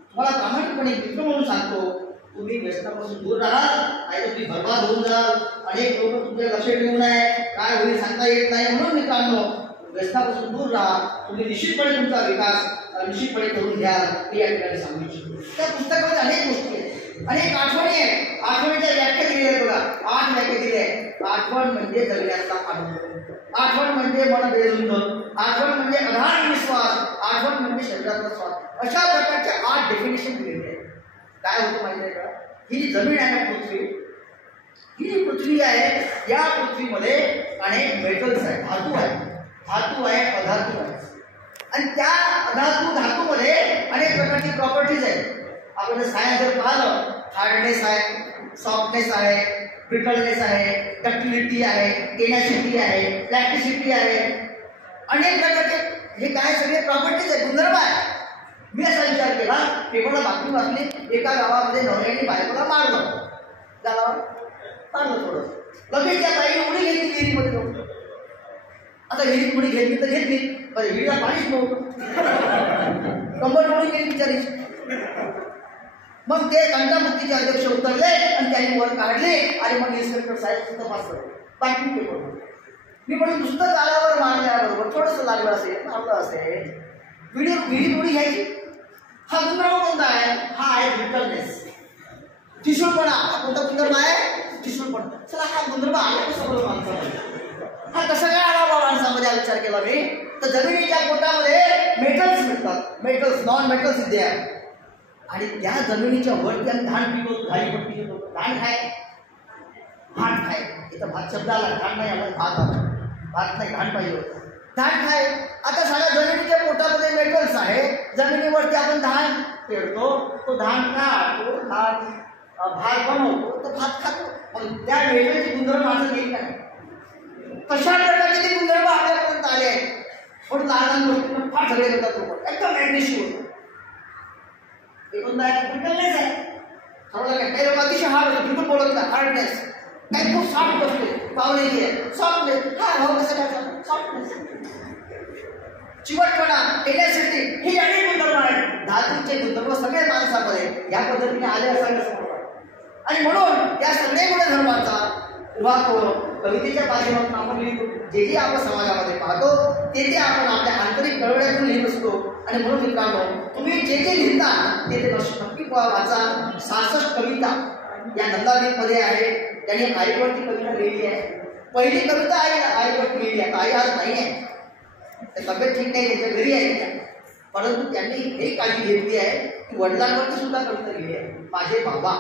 तुम्हाला प्रामाणिकपणे मित्र म्हणून सांगतो, तुम्ही व्यसनापासून दूर राहा, नाही तुम्ही बर्बाद होऊन जाल. अनेक लोक तुमच्या लक्ष ठेवून आहे, काय होईल सांगता येत नाही. म्हणून मित्रांनो व्यसनापासून दूर राहा. तुम्ही निश्चितपणे तुमचा विकास निश्चितपणे करून घ्याल. हे या ठिकाणी सांगू शकतो. त्या पुस्तकामध्ये अनेक गोष्टी आहेत, अनेक आठवणी आहेत. आठवणीच्या व्याख्या दिली आहे बघा, 8 व्याख्या दिली आहे. आठवण म्हणजे जगण्याचा आनंद, आठवण म्हणजे मन बेरुंद, आठवण म्हणजे अधार विश्वास, आठवण म्हणजे शरीराचा श्वास. अशा प्रकारच्या 8 डेफिनेशन दिलेले आहेत. काय होतं माहिती आहे का? ही जी जमीन आहे पृथ्वी, ही पृथ्वी आहे. या पृथ्वीमध्ये अनेक मेटल्स आहेत, धातू आहे, धातू आहे, अधातू आहे. आणि त्या अधातू धातूमध्ये अनेक प्रकारची प्रॉपर्टीज आहेत. आपण सायन्स जर पाहिलं, हार्डनेस आहे, सॉफ्टनेस आहे, ब्रिटलनेस आहे, डक्टिलिटी आहे, टेनासिटी आहे, प्लॅस्टिसिटी आहे. अनेक प्रकारचे हे काय सगळे प्रॉपर्टीज आहेत, गुणधर्म आहे. मी असा विचार केला, पेपरला बातमी वाचली, एका गावामध्ये नवऱ्याने बायकोला मारलं, त्याला मारलं थोडं. लगेच त्या बाईने उडी घेतली विहिरीमध्ये जाऊन. आता विहिरीत उडी घेतली तर घेतली, पण विहिरीला पाणीच नव्हतं, कंबर उडी गेली बिचारीची. मग ते कंटामुक्तीचे अध्यक्ष उतरले आणि त्यांनी वर काढले. आणि मग इन्स्पेक्टर साहेब तपास करतो बातमी पेपर. मी म्हणून नुसतं कालावर मारल्याबरोबर थोडंसं लागलं असेल, मारलं असेल, विहिरीत उडी घ्यायची. हा गुणधर्म कोणता आहे? हा आहे ब्रिटलनेस, ठिसूळपणा. हा कोणता गुणधर्म आहे? ठिसूळपणा. चला हा गुणधर्म आला कसं बरोबर माणसामध्ये? हा कसं काय आला बाबा माणसामध्ये? हा विचार केला मी तर जमिनीच्या पोटामध्ये मेटल्स मिळतात, मेटल्स, नॉन मेटल्स इथे आहे. आणि त्या जमिनीच्या वरती आम्ही धान पिकवतो, झाडीपट्टी पिकवतो. धान खाय, भात खाय. इथं भात शब्द आला, धान नाही आला, भात आला. भात नाही, धान पाहिजे होतं. धान खाय. आता साऱ्या जमिनीच्या पोटामध्ये मेटल्स आहे. जमिनीवरती आपण धान पेरतो, तो धान खातो, धान भात बनवतो, तो भात खातो. मग त्या मेटलचे गुणधर्म असं येत नाही. कशा प्रकारचे ते गुणधर्म आपल्यापर्यंत आले आहेत. पण लहान गोष्टी फार सगळे करतात लोक, एकदम ऍग्रेसिव्ह होतं. एकूण मेटलनेस आहे. समजा काय काही लोक अतिशय हार्ड होतं, बिलकुल बोलत नाही, हार्डनेस. काही खूप सॉफ्ट असते, पावलेली आहे, सॉफ्टनेस. हा भाऊ कसं काय सॉफ्टनेस, चिवटपणा, टेन्सिटी, हे अनेक गुणधर्म आहेत. धातूचे गुणधर्म सगळे माणसामध्ये या पद्धतीने आले असायला. आणि म्हणून या सगळ्या गुणधर्मांचा उहापोह कवितेच्या माध्यमातून आपण लिहितो. जे जे आपण समाजामध्ये पाहतो ते ते आपण आपल्या आंतरिक कळवळ्यातून लिहित असतो. आणि म्हणून मित्रांनो, तुम्ही जे जे लिहिता ते ते नक्की वाचा. 66 कविता या नंदादीपमध्ये आहे. त्यांनी आईवरती कविता लिहिली आहे. पहिली कविता आईवरती लिहिली आहे. आई आज नाही आहे, तब्येत ठीक नाही, त्याच्या घरी आहे. परंतु त्यांनी हे काळजी घेतली आहे की वडिलांवरती सुद्धा कविता लिहिली आहे. माझे बाबा,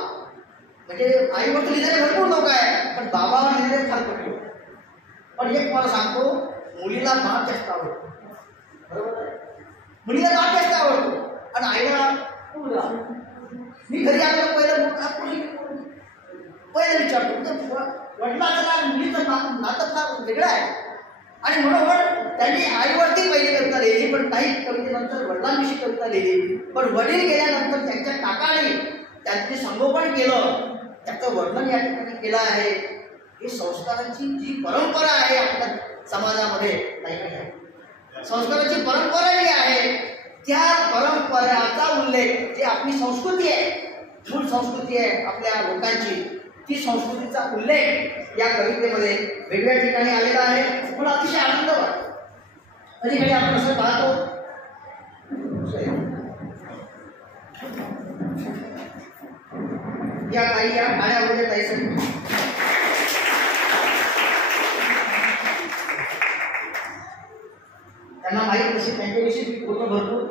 म्हणजे आईवरती लिहिणारे भरपूर लोक आहे, पण बाबावर लिहिणारे फार कमी लोक. पण एक मला सांगतो, मुलीला बाप जास्त आवडतो, बरोबर आहे. मुलीला बाप जास्त आवडतो आणि आईला मुलगा. मी घरी आलो पहिलं विचारतो, वडिलाचं मुलीचं नातं फार वेगळं आहे. आणि म्हणून त्यांनी आईवरती पहिली कविता लिहिली, पण काही कवितेनंतर वडिलांविषयी कविता लिहिली. पण वडील गेल्यानंतर त्यांच्या काकाने त्यांचे संगोपन केलं, त्याचं वर्णन या ठिकाणी केलं आहे. ही संस्काराची जी परंपरा आहे आपल्या समाजामध्ये नाही आहे. संस्काराची परंपरा जी आहे त्या परंपराचा उल्लेख, जी आपली संस्कृती आहे, मूळ संस्कृती आहे आपल्या लोकांची, ती संस्कृतीचा उल्लेख या कवितेमध्ये वेगळ्या ठिकाणी आलेला आहे. मला अतिशय आनंद वाटतो. कधी कधी आपण असं पाहतो, या काही या गाण्यामध्ये जायचं त्यांना माहीत नसेल, त्यांच्याविषयी बोलणं भरपूर.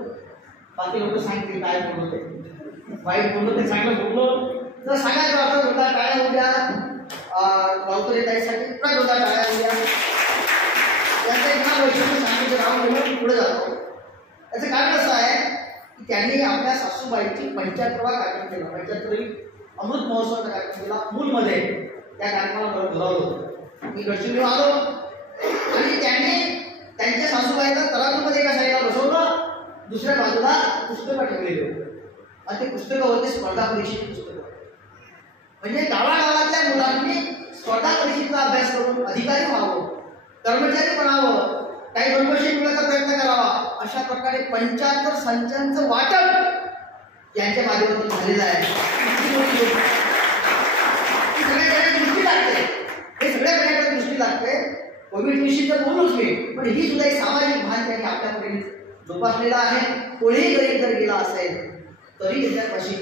बाकी लोक सांगतील काय बोललो ते वाईट बोललो ते चांगलं बोललो तर सांगायचं असं होता. टाळ्या उद्या गावकरी ताईसाठी पुन्हा होता, टाळ्या उद्या त्यांचं एक नाव वैशिष्ट्य सांगितलं, राहून घेऊन पुढे जातो. त्याचं कारण असं आहे की त्यांनी आपल्या सासूबाईची 75वा कार्यक्रम केला. 75वी अमृत महोत्सवाचा कार्यक्रम केला मूलमध्ये. त्या कार्यक्रमाला मला बोलावलं होतं. मी गडचिरोलीला आलो आणि त्यांनी त्यांच्या सासूबाईला तराजूमध्ये एका साईडला बसवलं, दुसऱ्या बाजूला पुस्तकं ठेवलेली होती. आणि ते पुस्तकं होते स्पर्धा परीक्षेची पुस्तकं. म्हणजे गावागावातल्या मुलांनी स्पर्धा परीक्षेचा अभ्यास करून अधिकारी व्हावं, कर्मचारी बनावं, काही नोकरी मिळण्याचा प्रयत्न करावा, अशा प्रकारे 75 संचांचं वाटप यांच्या माध्यमातून झालेलं आहे. सगळ्या दृष्टी लागते, हे सगळ्या प्रकारची दृष्टी लागते. कोविड विषयी तर बोलूच मी, पण ही सुद्धा एक सामाजिक भान त्यांनी आपल्याकडे जोपासलेला आहे. कोणीही गरीब जर गेला असेल तरी त्याच्यापाशी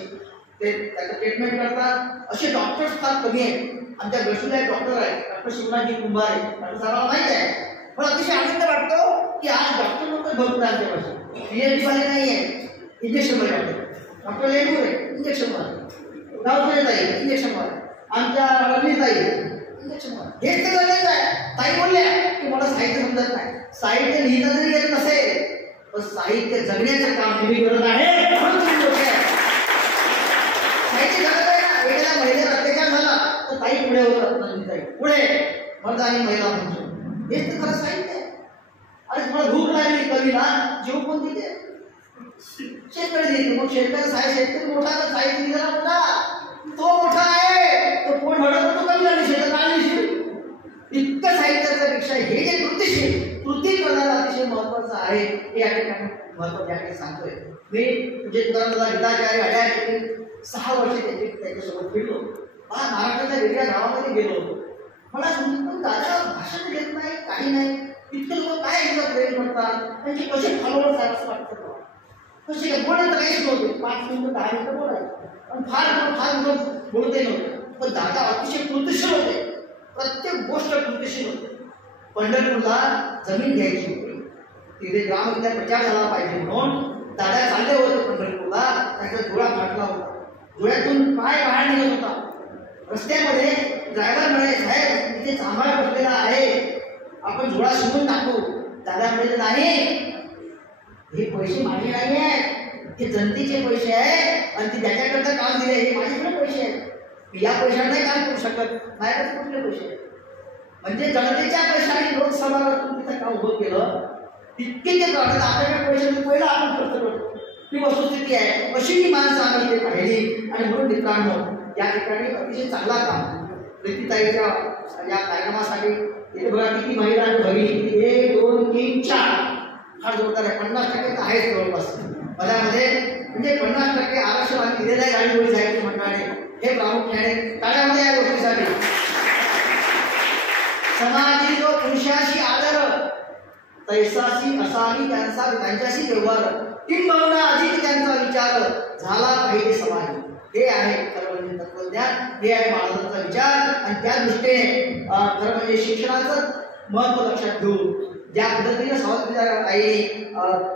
ते त्याचं ट्रीटमेंट करतात. असे डॉक्टर्स फार कमी आहेत. आमच्या गडचिरोलीला एक डॉक्टर आहेत, डॉक्टर शिवराजी कुंभारे, डॉक्टर सर्वांना माहीत आहे. पण अतिशय आनंद वाटतो की आज डॉक्टर लोक भरपूर आमच्यापाशी. PhD वाले नाही आहे, इंजेक्शन वाले डॉक्टर. डॉक्टर लेंडूर आहे, इंजेक्शन वाले. गावकडे जाईल इंजेक्शन वाले, आमच्या रवी जाईल इंजेक्शन वाले. हेच ते गरजेचं आहे. ताई बोलल्या की मला साहित्य समजत नाही. साहित्य लिहिता जरी येत नसेल पण साहित्य जगण्याचं काम तुम्ही करत आहे, म्हणून तुम्ही लोक आहे. साहित्य जगत आहे ना. वेगळ्या महिलेला अत्याचार झाला तर ताई पुढे होतात, पुढे मर्द आणि महिला म्हणतो. हेच तर खरं साहित्य आहे. अरे तुम्हाला भूक लागली कवीला, जीव कोण देते? शेतकरी देते. मग शेतकरी मोठा तर साहित्य निघाला मोठा, तो मोठा आहे. तो पोट भरत तो कमी झाली, शेतात आली. इतकं साहित्याच्या पेक्षा हे जे कृती करणारं अतिशय महत्वाचं आहे. हे या ठिकाणी महत्व त्या ठिकाणी सांगतोय मी. म्हणजे तुकारामला गीताचार्य अड्याचे 6 वर्ष त्याच्यासोबत फिरलो. महाराष्ट्राच्या वेगळ्या गावामध्ये गेलो. मला समजून दादा भाषण देत नाही, काही नाही. इतके लोक काय एकदा प्रेम करतात, त्यांचे कसे फॉलोअर्स आहे असं वाटतं. कसे काय बोलत काहीच नव्हते. 5 मिनिटं 10 मिनिटं बोलायचं, पण फार बोलते नव्हते. पण दादा अतिशय कृतिशील होते, प्रत्येक गोष्ट कृतिशील होते. पंढरपूरला जमीन घ्यायची होती, तिथे ग्रामविद्या प्रचार झाला पाहिजे म्हणून दादा चालले होते पंढरपूरला. त्याचा डोळा फाटला होता, डोळ्यातून पाय बाहेर निघत होता. रस्त्यामध्ये ड्रायव्हर म्हणे, साहेब तिथे थांबायला बसलेला आहे, आपण झोळा शिवून टाकू. दादा म्हणजे नाही, हे पैसे माझे नाही आहेत, हे जनतेचे पैसे आहेत आणि ते ज्याच्याकरता काम दिले हे माझ्याकडे पैसे आहेत. मी या पैशाने नाही काम करू शकत, माझ्याकडे कुठले पैसे. म्हणजे जनतेच्या पैशाने लोकसभा तिथं काम उभं केलं, तितके ते प्रमाणात आपल्याकडे पैसे पहिला आपण खर्च करतो. ही वस्तुस्थिती आहे. अशी ही माणसं आम्ही इथे पाहिली. आणि म्हणून मित्रांनो, या ठिकाणी अतिशय चांगला काम प्रीतीताईच्या या कार्यक्रमासाठी इथे बघा किती महिला आणि भगिनी, 1 2 3 4 फार जोरदार आहे. 50% तर आहेच जवळपास पदामध्ये. म्हणजे 50% आरक्षण आम्ही दिलेलं आहे गाडीवर जायचं मंडळाने. हे प्रामुख्याने टाळ्यामध्ये या गोष्टीसाठी. समाजी जो पुरुषाशी आदर, तैसाशी असावी त्यांच्याशी व्यवहार, किंबहुना अधिक त्यांचा विचार झाला पाहिजे समाज. हे आहे खरं म्हणजे तत्वज्ञान, हे आहे महाराजांचा विचार. आणि त्या दृष्टीने खरं म्हणजे शिक्षणाचं महत्त्व लक्षात घेऊन ज्या पद्धतीने सावित्रीबाई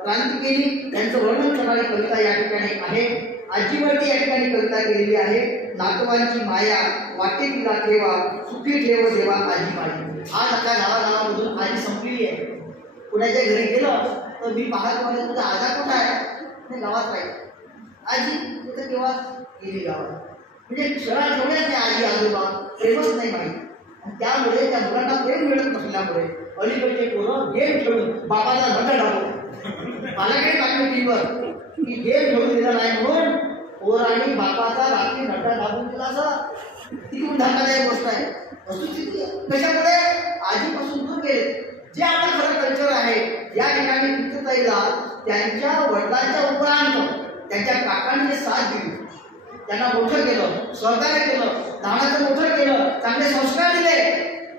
क्रांती केली त्यांचं वर्णन करणारी कविता या ठिकाणी आहे. आजीवरती या ठिकाणी कविता केलेली आहे. नातवांची माया वाटे तिला ठेवा, सुखी ठेव देवा आजी माई. आज आपल्या गावागावामधून आजी संपलेली आहे. कुणाच्या घरी गेलं तर मी पाहत म्हणजे तुझा आजा कुठं आहे, गावात राहील. आजी तिथं केव्हा गेली गावात. म्हणजे शहरात ठेवण्यात नाही आजी आजोबा, प्रेमच नाही माहीत. आणि त्यामुळे त्या मुलांना प्रेम मिळत नसल्यामुळे अलीकडचे पोरं गेम खेळून बाबाला भटक टाकून पाल्याकडे टाकले टीव्हीवर की गेम खेळून दिला नाही म्हणून पोरांनी बापाचा रात्री नटा टाकून दिला. असं तिकडून धक्कादायक गोष्ट आहे. वस्तुस्थिती कशामुळे आजीपासून दूर गेले. जे आपलं खरं कल्चर आहे या ठिकाणी प्रीतीताईला त्यांच्या वडिलांच्या उपरांत त्यांच्या काकांनी साथ दिली, त्यांना मोठं केलं, सहकार्य केलं, लहानाचं मोठं केलं, चांगले संस्कार दिले.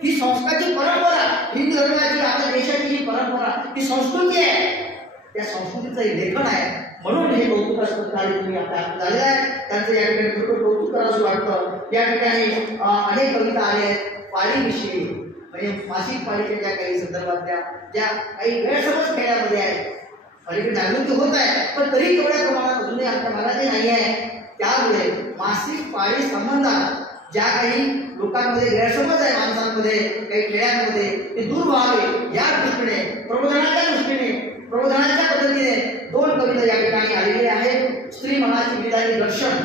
ही संस्काराची परंपरा, हिंदू धर्माची आपल्या देशाची ही परंपरा, ही संस्कृती आहे. त्या संस्कृतीचं हे लेखन आहे. म्हणून हे कौतुकास्पद कार्य तुम्ही आपल्या झालेलं आहे. त्यांचं या ठिकाणी भरपूर कौतुक करावं वाटतं. या ठिकाणी अनेक कविता आल्या आहेत पाळीविषयी, म्हणजे मासिक पाळीच्या ज्या काही संदर्भातल्या ज्या काही गैरसमज खेळामध्ये आहेत. अलीकडे जागृती होत आहे, पण तरी तेवढ्या प्रमाणात अजूनही आपल्या मनात नाही आहे. त्यामुळे मासिक पाळी संबंधात ज्या काही लोकांमध्ये गैरसमज आहे, माणसांमध्ये काही खेळांमध्ये, ते दूर व्हावे या दृष्टीने, प्रबोधनाच्या पद्धतीने 2 कविता या ठिकाणी आलेले आहेत. स्त्री मनाची विधानी दर्शन,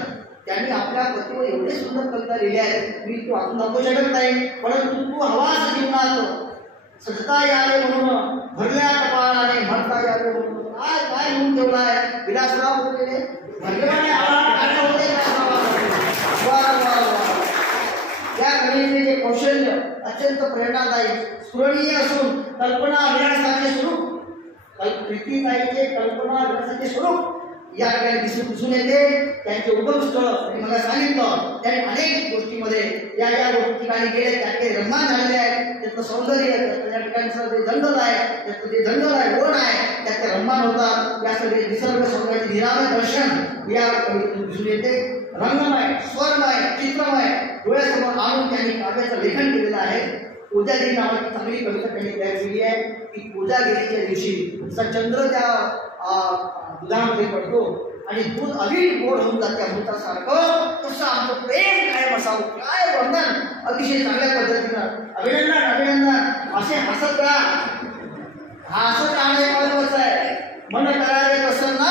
त्यांनी आपल्या पतीवर एवढे सुंदर कविता लिहिल्या आहेत, मी तू वाचून दाखवू शकत नाही. परंतु तू हवाच जीवनात सजता यावे म्हणून, भरल्या कपाळाने म्हणता यावे म्हणून. काय लिहून ठेवला आहे विलासराव होते या कवितेचे जे कौशल्य अत्यंत प्रेरणादायी, स्फुरणीय असून कल्पना विलासाचे स्वरूप, प्रीतीताईचे कल्पना विलासाचे स्वरूप या ठिकाणी दिसून येते. त्यांचे उगमस्थळ मला सांगितलं, त्याने अनेक गोष्टीमध्ये या गोष्टी ठिकाणी गेले, त्याचे रम्मान झालेले आहेत. त्याचं सौंदर्य, त्या ठिकाणचं जे जंगल आहे, त्याचं जे जंगल आहे, वन आहे, त्याचे रम्मान होतात. या सगळे निसर्ग सौंदर्याचे निरामय दर्शन या कवितेतून दिसून येते. रंगमय, स्वरमय, चित्रमय डोळ्यासमोर आणून त्यांनी काव्याचं लेखन केलेलं आहे. कोजागिरी नावाची चांगली कविता त्यांनी तयार केली आहे की कोजागिरीच्या दिवशी जसा चंद्र त्या दुधामध्ये पडतो आणि दूध अगदी गोड होऊन जाते अमृतासारखं, तसं आमचं प्रेम कायम असावं. काय वर्णन अतिशय चांगल्या पद्धतीनं. अभिनंदन. असे हसत राहा. हसत राहणे महत्वाचं आहे. मन करावे प्रसन्न,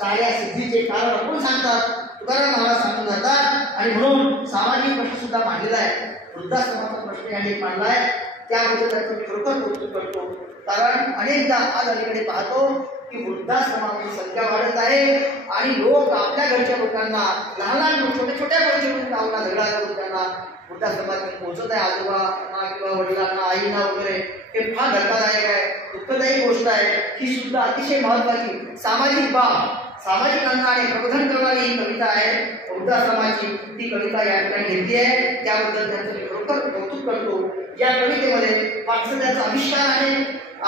साऱ्या सिद्धीचे कारण आपण सांगतात, तुकाराम महाराज सांगून जातात. आणि म्हणून सामाजिक प्रश्न सुद्धा मांडलेला आहे. वृद्धाश्रमाचा प्रश्न यांनी मांडलाय, त्याबद्दल त्याचं मी खरोखर कौतुक करतो. कारण अनेकदा आज अलीकडे पाहतो की वृद्धाश्रमाची संख्या वाढत आहे आणि लोक आपल्या घरच्या लोकांना, लहान छोट्या छोट्या गोष्टींना आपला झगडा करून त्यांना वृद्धाश्रमात पोहोचत आहे. आजोबांना किंवा वडिलांना, आईंना वगैरे. हे फार धक्कादायक आहे, दुःखदायी गोष्ट आहे. ही सुद्धा अतिशय महत्वाची सामाजिक बाब, सामाजिक अंगाने प्रबोधन करणारी ही कविता आहे वृद्धाश्रमाची. ती कविता या ठिकाणी घेतली आहे, त्याबद्दल त्यांचं मी खरोखर कौतुक करतो. या कवितेमध्ये वात्सल्याचा आविष्कार आहे.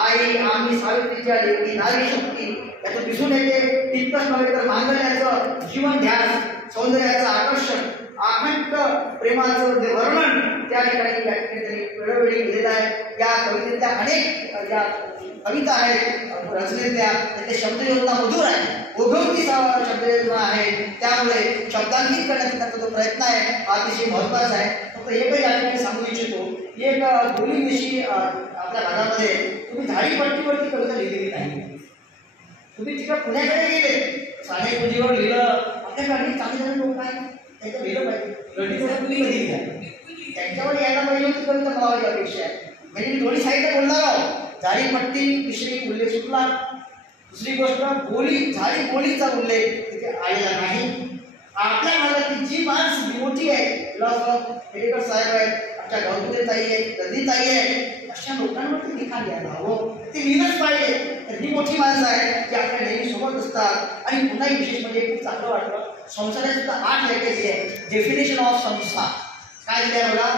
आई, आम्ही, सावित्रीच्या लेकी, नारी शक्ती याचं दिसून येते. तितकंच नव्हे तर मांगल्याचं जीवन ध्यान, सौंदर्याचं आकर्षण, अखंड प्रेमाचं जे वर्णन त्या ठिकाणी त्यांनी वेळोवेळी केलेलं आहे. या कवितेतल्या अनेक ज्या कविता आहेत रचनेतल्या, त्याचे शब्दयोजना मधुर आहे, ओघवती शब्दयोजना आहे. त्यामुळे शब्दांकित करण्याचा त्यांचा जो प्रयत्न आहे अतिशय महत्वाचा आहे. फक्त एकच या ठिकाणी सांगू इच्छितो, एक बोलीविषयी आपल्या भागामध्ये तुम्ही झाडीपट्टीवरती कविता लिहिलेली नाही. तुम्ही तिकडे पुण्याकडे गेले साडेपुजीवर लिहिलं. आपल्याकडे चांगले लोक आहेत त्याचं लिहिलं पाहिजे. गणित तुम्ही कधी लिहा त्यांच्यावर यायला पाहिजे होती कविता मला अपेक्षा आहे. म्हणजे मी दोन्ही साईडला बोलणार आहोत. झाडीपट्टी विषयी उल्लेख सुटला. दुसरी गोष्ट बोली झाडी बोलीचा उल्लेख तिथे आलेला नाही. आपल्या भागातील जी माणसं मोठी आहे खेडेकर साहेब आहेत, आमच्या गौतमी ताई आहे, नदी ताई आहे, अशा लोकांवरती लिखाण द्यायला हवं. ते लिहिलंच पाहिजे. तर ही मोठी माणसं आहेत की आपल्या नेहमी सोबत असतात. आणि पुन्हा एक विशेष म्हणजे खूप चांगलं वाटलं संसारात सुद्धा 8 व्याख्या दिली आहे. डेफिनेशन ऑफ संसार काय दिल्या बघा.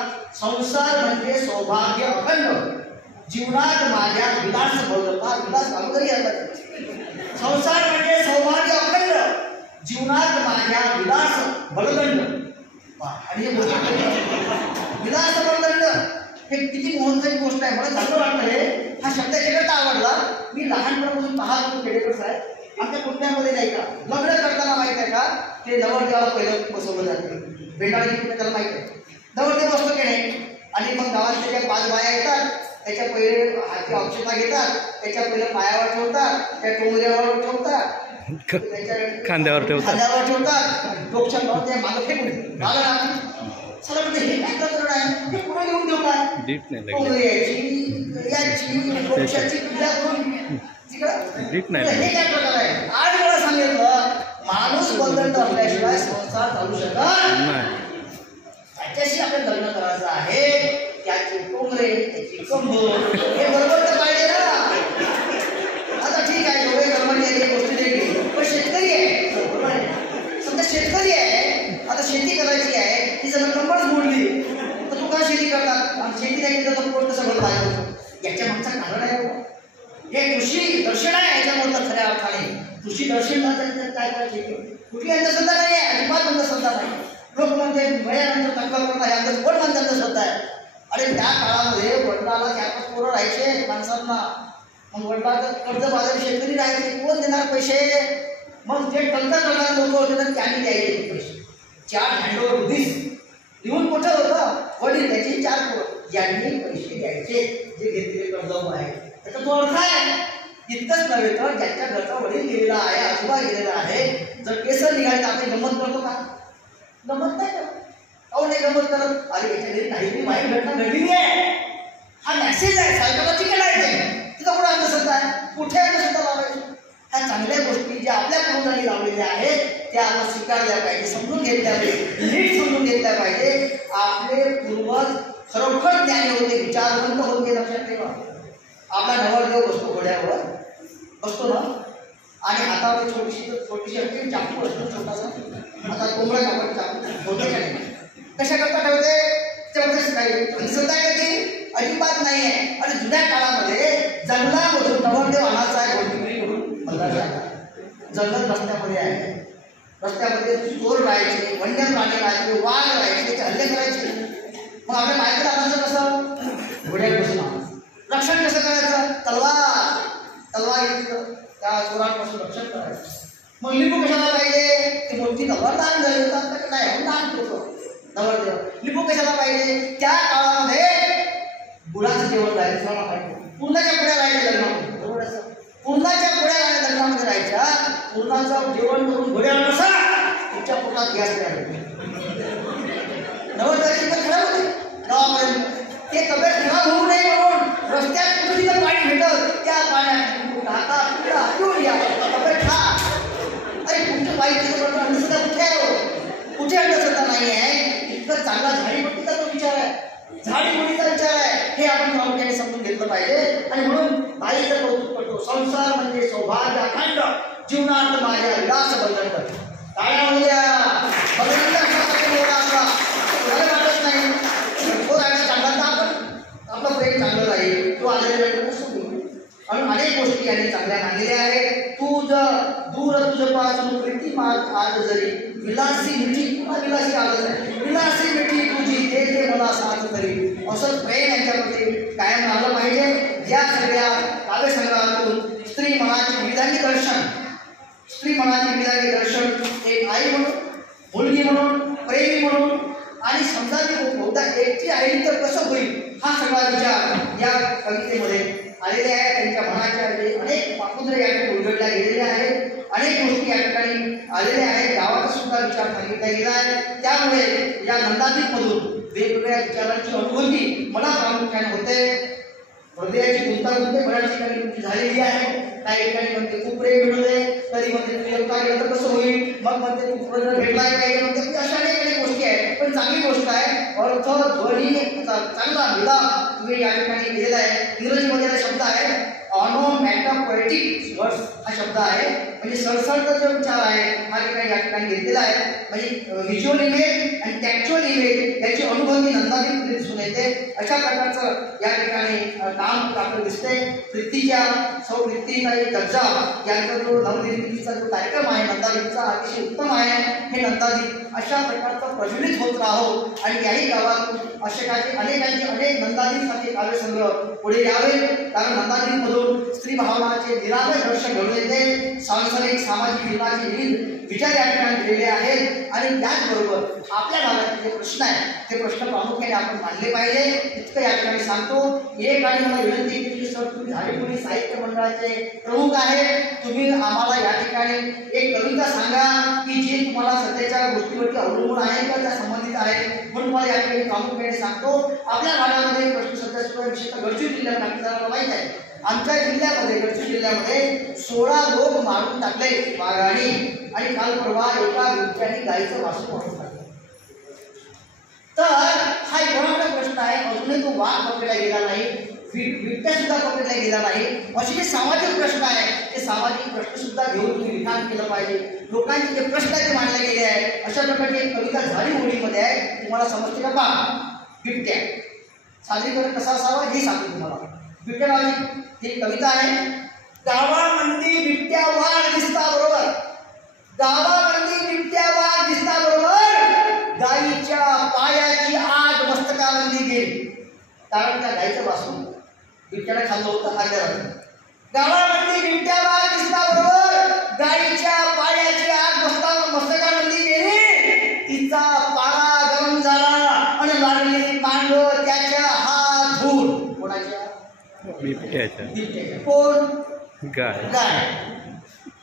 संसार म्हणजे सौभाग्य अखंड जीवनात माझ्या विलास बळगता विलास अगोदर येतात. संसार म्हणजे सौभाग्य अखंड जीवनात माझ्या विलास बलदंड. आणि विलास बलदंड हे किती महत्वाची गोष्ट आहे. मला चांगलं वाटतं हे हा शब्द खेळता आवडला. मी लहानपणापासून पाहतो खेडेकर साहेब आमच्या कुटुंबामध्ये नाही का लग्न करताना माहित आहे का ते नवरदेवाला पहिलं बसवलं जाते. बेंडाळी त्याला माहित आहे. नवरदेव बसतो की नाही आणि मग गावात त्याच्या 5 बाया येतात. त्याच्या पहिले हाती औक्षता घेतात. त्याच्या पहिले पायावर ठेवतात. त्या टोंगऱ्यावर ठेवतात. खांद्यावर ठेवतात. डोकच्या ते मागं फेकून चला म्हणजे हे काय प्रकरण आहे ते पुढे घेऊन देऊ काय याची पूजा करून हे काय प्रकार आहे. 8 वेळा सांगितलं माणूस बदलत असल्याशिवाय संसार चालू शकत नाही. त्याच्याशी आपण लग्न करायचं आहे. त्याचे टोंगरे त्याची कंबर हे बरोबर तर पाहिजे ना. आता ठीक आहे दोघे कर्मचारी गोष्टी देखील पण शेतकरी आहे. समजा शेतकरी आहे आता शेती करायची आहे ती जर कंबरच मोडली तर तू काय शेती करतात. आणि शेती नाही केली तर पोट कसं भरलं आहे. याच्या मागचं कारण आहे हे कृषी दर्शन आहे. याच्यामधलं खऱ्या अर्थाने कृषी दर्शन काय करायची कुठली अंधश्रद्धा नाही आहे. अजिबात अंधश्रद्धा नाही. लोक म्हणते वयानंतर तक्रार करत आहे आमचं कोण माणसं अंधश्रद्धा आहे. अरे त्या काळामध्ये वडिलाला 4-5 पोरं राहायचे माणसांना. मग वडिलाचं कर्ज बाजारी शेतकरी राहायचे. कोण देणार पैसे. मग जे टंका करणारे लोक होते तर त्यांनी द्यायचे पैसे. 4 हँडओव्हर बुद्धीस लिहून कुठं होतं वडील त्याची 4 पोरं ज्यांनी पैसे द्यायचे जे घेतलेले कर्ज आहे. त्याचा तो अर्थ आहे. इतकंच नव्हे तर ज्यांच्या घरचा वडील गेलेला आहे आजोबा गेलेला आहे जर केसर निघाले तर आपण गंमत करतो का. गंमत नाही करत. अहो नाही गंमत करत. अरे याच्या घरी काहीतरी वाईट घटना घडलेली आहे. हा मेसेज आहे सायकोलॉजी केलाय. तिथं कुठे अंधश्रद्धा आहे. कुठे अंधश्रद्धा लावायची. ह्या चांगल्या गोष्टी ज्या आपल्या पूर्वजांनी लावलेल्या आहेत त्या आपण स्वीकारल्या पाहिजे. समजून घेतल्या पाहिजे. नीट समजून घेतल्या पाहिजे. आपले पूर्वज खरोखर ज्ञानी होते विचारवंत होते. लक्षात ठेवा. आपला नवरदेव बसतो घोड्यावर बसतो ना आणि हातावर छोटीशी अगदी चाकू असतो छोटासा. आता कोंबडा कापड चाकू होते का नाही. कशा करता ठेवते तेवढेच काही अंधश्रद्धा आहे त्याची अजिबात नाही आहे. आणि जुन्या काळामध्ये जंगलामधून नवरदेव आणायचा आहे घोडीकडून जंगल रस्त्यामध्ये आहे. रस्त्यामध्ये चोर राहायचे वन्य प्राणी राहायचे वाघ राहायचे त्याचे हल्ले करायचे. मग आपल्या बायकोला आणायचं कसं घोड्यावर बसून आणायचं. रक्षण कसं करायचं तलवार घेतलं त्या चोरांपासून रक्षण करायचं. मग लिंबू कशाला पाहिजे ती मोठी तलवार दान झाली होतं नाही दान होतं नवरदेव. लिंबू कशाला पाहिजे त्या काळामध्ये गुळाचं जेवण राहायचं तुम्हाला पाहिजे. पूर्णाच्या पुढ्या राहायच्या लग्नामध्ये बरोबर असं पूर्णाच्या पुढ्या लग्नामध्ये राहायच्या. पूर्णाचं जेवण करून घोड्यावर बसा तुमच्या पोटात गॅस तयार होते. नवरदेवाची पण खराब होते गावापर्यंत. ते तब्येत खराब होऊ नये म्हणून रस्त्यात कुठे तिथं पाणी भेटत त्या पाण्यात तब्येत खा. अरे तुमचं पाणी तिथं अंधश्रद्धा कुठे आहे. कुठे अंधश्रद्धा नाही आहे. इतकं चांगला झाडीपट्टीचा तो विचार आहे. झाडीपट्टीचा विचार आहे. हे आपण प्रामुख्याने समजून घेतलं पाहिजे. आणि म्हणून बाईचं कौतुक करतो. संसार म्हणजे सौभाग्य अखंड जीवनात माझ्या विलास बलदंड. टाळ्या होऊ द्या. बलदंड वाटत नाही. तो राहण्यात चांगला तर आपण आपलं प्रेम चांगलं राहील. तो आलेला आणि अनेक गोष्टी यांनी चांगल्या मांडलेल्या आहेत. तुझ दूर तुझ पासून प्रीती माग आज जरी विलासी मिठी पुन्हा विलासी आलं आहे. विलासी मिठी तुझी ते ते मला साथ तरी. असं प्रेम यांच्याप्रती कायम राहिलं पाहिजे. या सगळ्या काव्यसंग्रहातून स्त्री मनाचे विविधांगी दर्शन स्त्री मनाचे विविधांगी दर्शन एक आई म्हणून मुलगी म्हणून प्रेमी म्हणून आणि समजा की बहुधा एकटी आई तर कसं होईल हा सगळा विचार या कवितेमध्ये आलेले आहेत, त्यांच्या मनाच्या अनेक पापुद्रे या ठिकाणी उलगडल्या गेलेल्या आहेत, अनेक गोष्टी या ठिकाणी आलेल्या आहेत, गावाचा सुद्धा विचार सांगितला गेला आहे. त्यामुळे या नंदादीप मधून वेगवेगळ्या विचारांची अनुभूती मला प्रामुख्याने होते. हृदयाची गुंतागुंत बऱ्याच ठिकाणी तुमची झालेली आहे. काही ठिकाणी म्हणते खूप प्रेम मिळू कधी म्हणते तू एकटा गेलं तर कसं होईल, मग म्हणते तू पुढे भेटलाय पाहिजे, म्हणते अशा अनेक गोष्टी आहेत. पण चांगली गोष्ट आहे, अर्थ ध्वनी चांगला मिलाप तुम्ही या ठिकाणी दिलेला आहे. इंग्रजीमध्ये हा शब्द आहे ऑनोमॅटोपोएटिक वर्ड्स हा शब्द आहे, म्हणजे सळसळता जो विचार आहे हा ठिकाणी या ठिकाणी घेतलेला आहे. म्हणजे व्हिज्युअल इमेज आणि टॅक्च्युअल इमेज याची अनुभूती नंदादीपमध्ये दिसून येते. अशा प्रकारचं या ठिकाणी काम आपल्याला दिसते. प्रीतीच्या सौ प्रीतीताई जगजा यांचा जो नवनिर्मितीचा जो कार्यक्रम आहे नंदादीपचा अतिशय उत्तम आहे. हे नंदादीप अशा प्रकारचा प्रज्वलित होत राहो आणि याही गावात अशेकाचे अनेक नंदादीपसाठी काव्यसंग्रह पुढे यावे. कारण नंदादीपमधून स्त्री भावनाचे निरामय दर्शन घडून येते. सांसारिक सामाजिक जीवनाचे विविध विचार या ठिकाणी दिलेले आहेत आणि त्याचबरोबर आपल्या भागात जे प्रश्न आहेत ते प्रश्न प्रामुख्याने आपण मांडले पाहिजे इतकं या ठिकाणी सांगतो. एक आणि मला विनंती केली सर, तुम्ही झाडीपुरी साहित्य मंडळाचे प्रमुख आहे, तुम्ही आम्हाला या ठिकाणी एक कविता सांगा की जी तुम्हाला सध्याच्या गोष्टीवरती अवलंबून आहे किंवा त्या संबंधित आहे. म्हणून तुम्हाला या ठिकाणी प्रामुख्याने सांगतो. आपल्या भागामध्ये प्रश्न सध्या विशेषतः गडचिरोली जिल्ह्यात आपल्याला माहित आहे, आमच्या जिल्ह्यामध्ये गडचिरोली जिल्ह्यामध्ये 16 लोक मारून टाकले वाघाने आणि काल परवा एका बिबट्याने गायीचं वासरू मारून टाकलं. तर हा एक मोठा प्रश्न आहे. अजूनही तो वाघ पकडला गेला नाही, बिबट्या सुद्धा पकडला गेला नाही. असे जे सामाजिक प्रश्न आहे ते सामाजिक प्रश्न सुद्धा घेऊन तुम्ही विधान केलं पाहिजे. लोकांचे जे प्रश्न ते मांडले गेले आहेत अशा प्रकारची एक कविता झाडी होळीमध्ये आहे. तुम्हाला समजते का? पहा, बिबट्या सादरीकरण कसं असावं हे सांगतो तुम्हाला. बिबट्या नावाची ही कविता आहे. गावामध्ये बिबट्या वाघ दिसता बरोबर, गावामध्ये बिबट्या वाघ दिसता बरोबर, गायीच्या पायाची आग मस्तकामध्ये गेली. कारण त्या गायीचं वासरू बिबट्याला खाल्लं होतं अर्ध्या रात्री. गावामध्ये बिबट्या वाघ दिसता बरोबर, गायीच्या पायाची आग मस्तकामध्ये गेली. तिचा पारा गरम झाला आणि लागलेली पांड त्याच्या हात धुवून. कोणाच्या? बिबट्याच्या. कोण? गाय.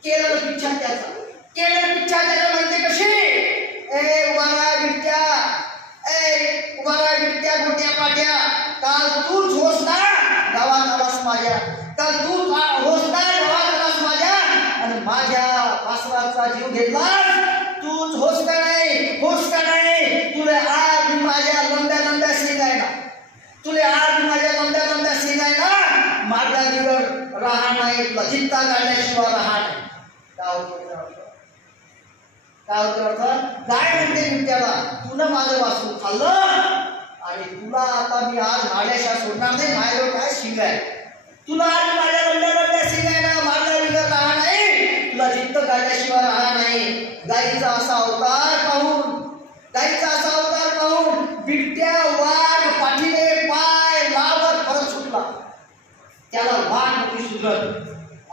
केलं पिच्छा त्याचा, केलं पिच्छा त्याला म्हणते कशी? ए उभारा बिबट्या, ए उभारा बिबट्या गोट्या पाट्या, काल तूच होस ना गावात आलास माझ्या, काल तूच होस ना गावात आलास माझ्या आणि माझ्या वासराचा जीव घेतलास. तूच होस का नाही, होस का नाही? तुला आज माझ्या लंब्या लंब्या शेंगायला, तुला आज माझ्या लंब्या लंब्या शेंगायला मार्गावर राहणार नाही, तुला चिंता काढल्याशिवाय राहणार नाही. काय होतं अर्थ? गाय म्हणते बिबट्याला, तुला माझं वासरू खाल्लं आणि तुला आता मी आज मारल्याशिवाय सोडणार नाही. माझ्यावर काय शिंग आहे, तुला आज माझ्या लंब्या लंब्या शिंगायला मार्गावर राहणार नाही, तुला चित्त काढल्याशिवाय राहणार नाही. गायीचा असा अवतार पाहून, गायीचा असा अवतार पाहून बिबट्या वाघ पाठीने पाय लावत परत सुटला. त्याला वाघ मोठी सुधरत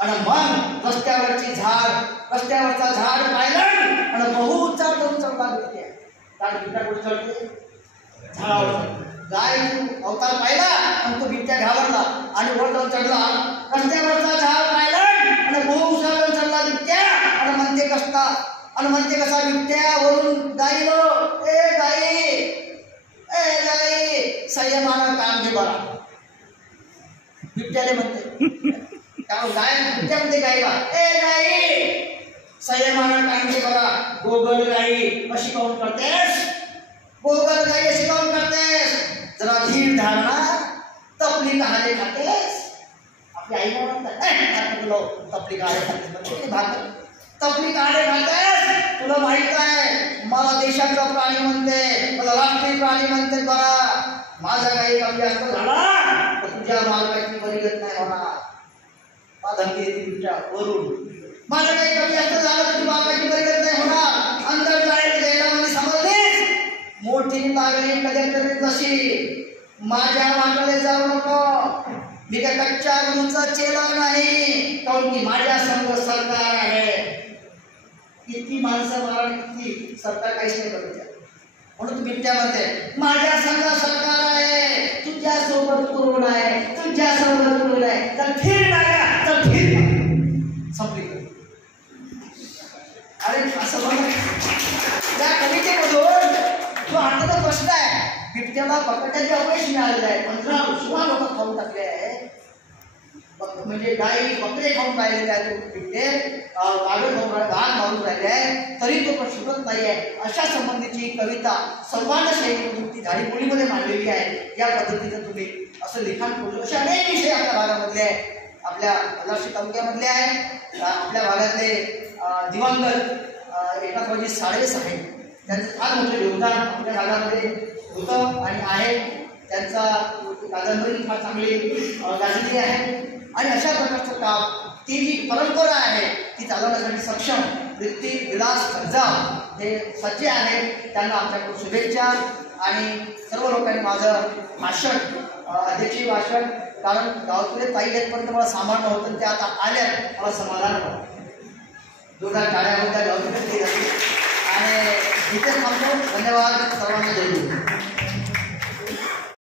आणि मग रस्त्यावरचा झाड पाहिलं आणि बहुत चाल करून चढला बिबट्या. कारण बिबट्या कुठे चढते? झाडावर. गाय अवतार पाहिला आणि तो बिबट्या घाबरला आणि वर जाऊन चढला. रस्त्यावरचा झाड पाहिलं आणि बहुत जाऊन चढला बिबट्या आणि म्हणते कसता, आणि म्हणते कसा बिबट्या वरून गाईलो, ए गाई, ए गाई संयमानं काम घे बरा. बिबट्याने म्हणते गाय, बिबट्या म्हणते गाईला, ए गाई संयमानं काम घे बरा. गोगल गाई अशी काऊन करतेस, गोगल गाई अशी काऊन करतेस? जरा धीर धारणा, तपली कहाणे खातेस. आपली आई म्हणतात तपली कहाणे खातेस, तपली कहाणे खातेस. तुला माहित आहे मला देशाचा प्राणी म्हणते, मला राष्ट्रीय प्राणी म्हणते. बरा माझा काही कमी जास्त झाला तर तुझ्या मालकाची परिगत नाही होणार. धमकी येते बिबट्या वरून. माझं काही कमी जास्त झालं तर तुझ्या मालकाची परिगत नाही होणार. अंतर द्यायला म्हणजे समजलीस? मोठी लागली कधी तशी माझ्या मागाला जाऊ नको. मी काय कच्च्या गुरूचा चेला नाही, काऊन की माझ्या संग सरकार आहे. इतकी माणसं मला, इतकी सरकार काहीच नाही करत. म्हणून बिबट्यामध्ये माझ्या संग सरकार आहे, तुझ्या सोबत कोण आहे, तुझ्या सोबत कोण आहे, तर फिर लागा तर फिर संपली. अरे असं बघा त्या कवितेमधून जो अर्थाचा प्रश्न आहे, बिबट्याला पकडण्याचे अपयश मिळालेलं आहे, 15 लोक खाऊन टाकले आहे, म्हणजे गाई बकरे खाऊन राहिलेले आहेत, बिबटे गाढव खाऊन घाण मारून राहिले आहे, तरी तो पण सुटत नाही आहे. अशा संबंधीची कविता संवाद शैलीमधून ती झाडीमुळीमध्ये मांडलेली आहे. या पद्धतीचं तुम्ही असं लिखाण करू. असे अनेक विषय आपल्या भागामधले आहे, आपल्या अलाशी तालुक्यामधले आहे. आपल्या भागातले दिवंगत एकनाथरावजी साळवे साहेब, त्यांचं फार मोठं योगदान आपल्या भागामध्ये होतं आणि आहे. त्यांचा कादंबरी फार चांगली गाजलेली आहे. आणि अशा प्रकारचं काम, ती जी परंपरा आहे ती चालवण्यासाठी सक्षम व्यक्ती विलास सरजाम हे सज्ज आहेत. त्यांना आमच्याकडून शुभेच्छा. आणि सर्व लोकांनी माझं भाषण, अध्यक्षीय भाषण, कारण गावातले ताई येतपर्यंत मला सांभाळणं होतं, ते आता आल्या, मला समाधान होतं. जोरदार टाळ्या होत्या गावातले. आणि इथेच थांबतो. धन्यवाद सर्व.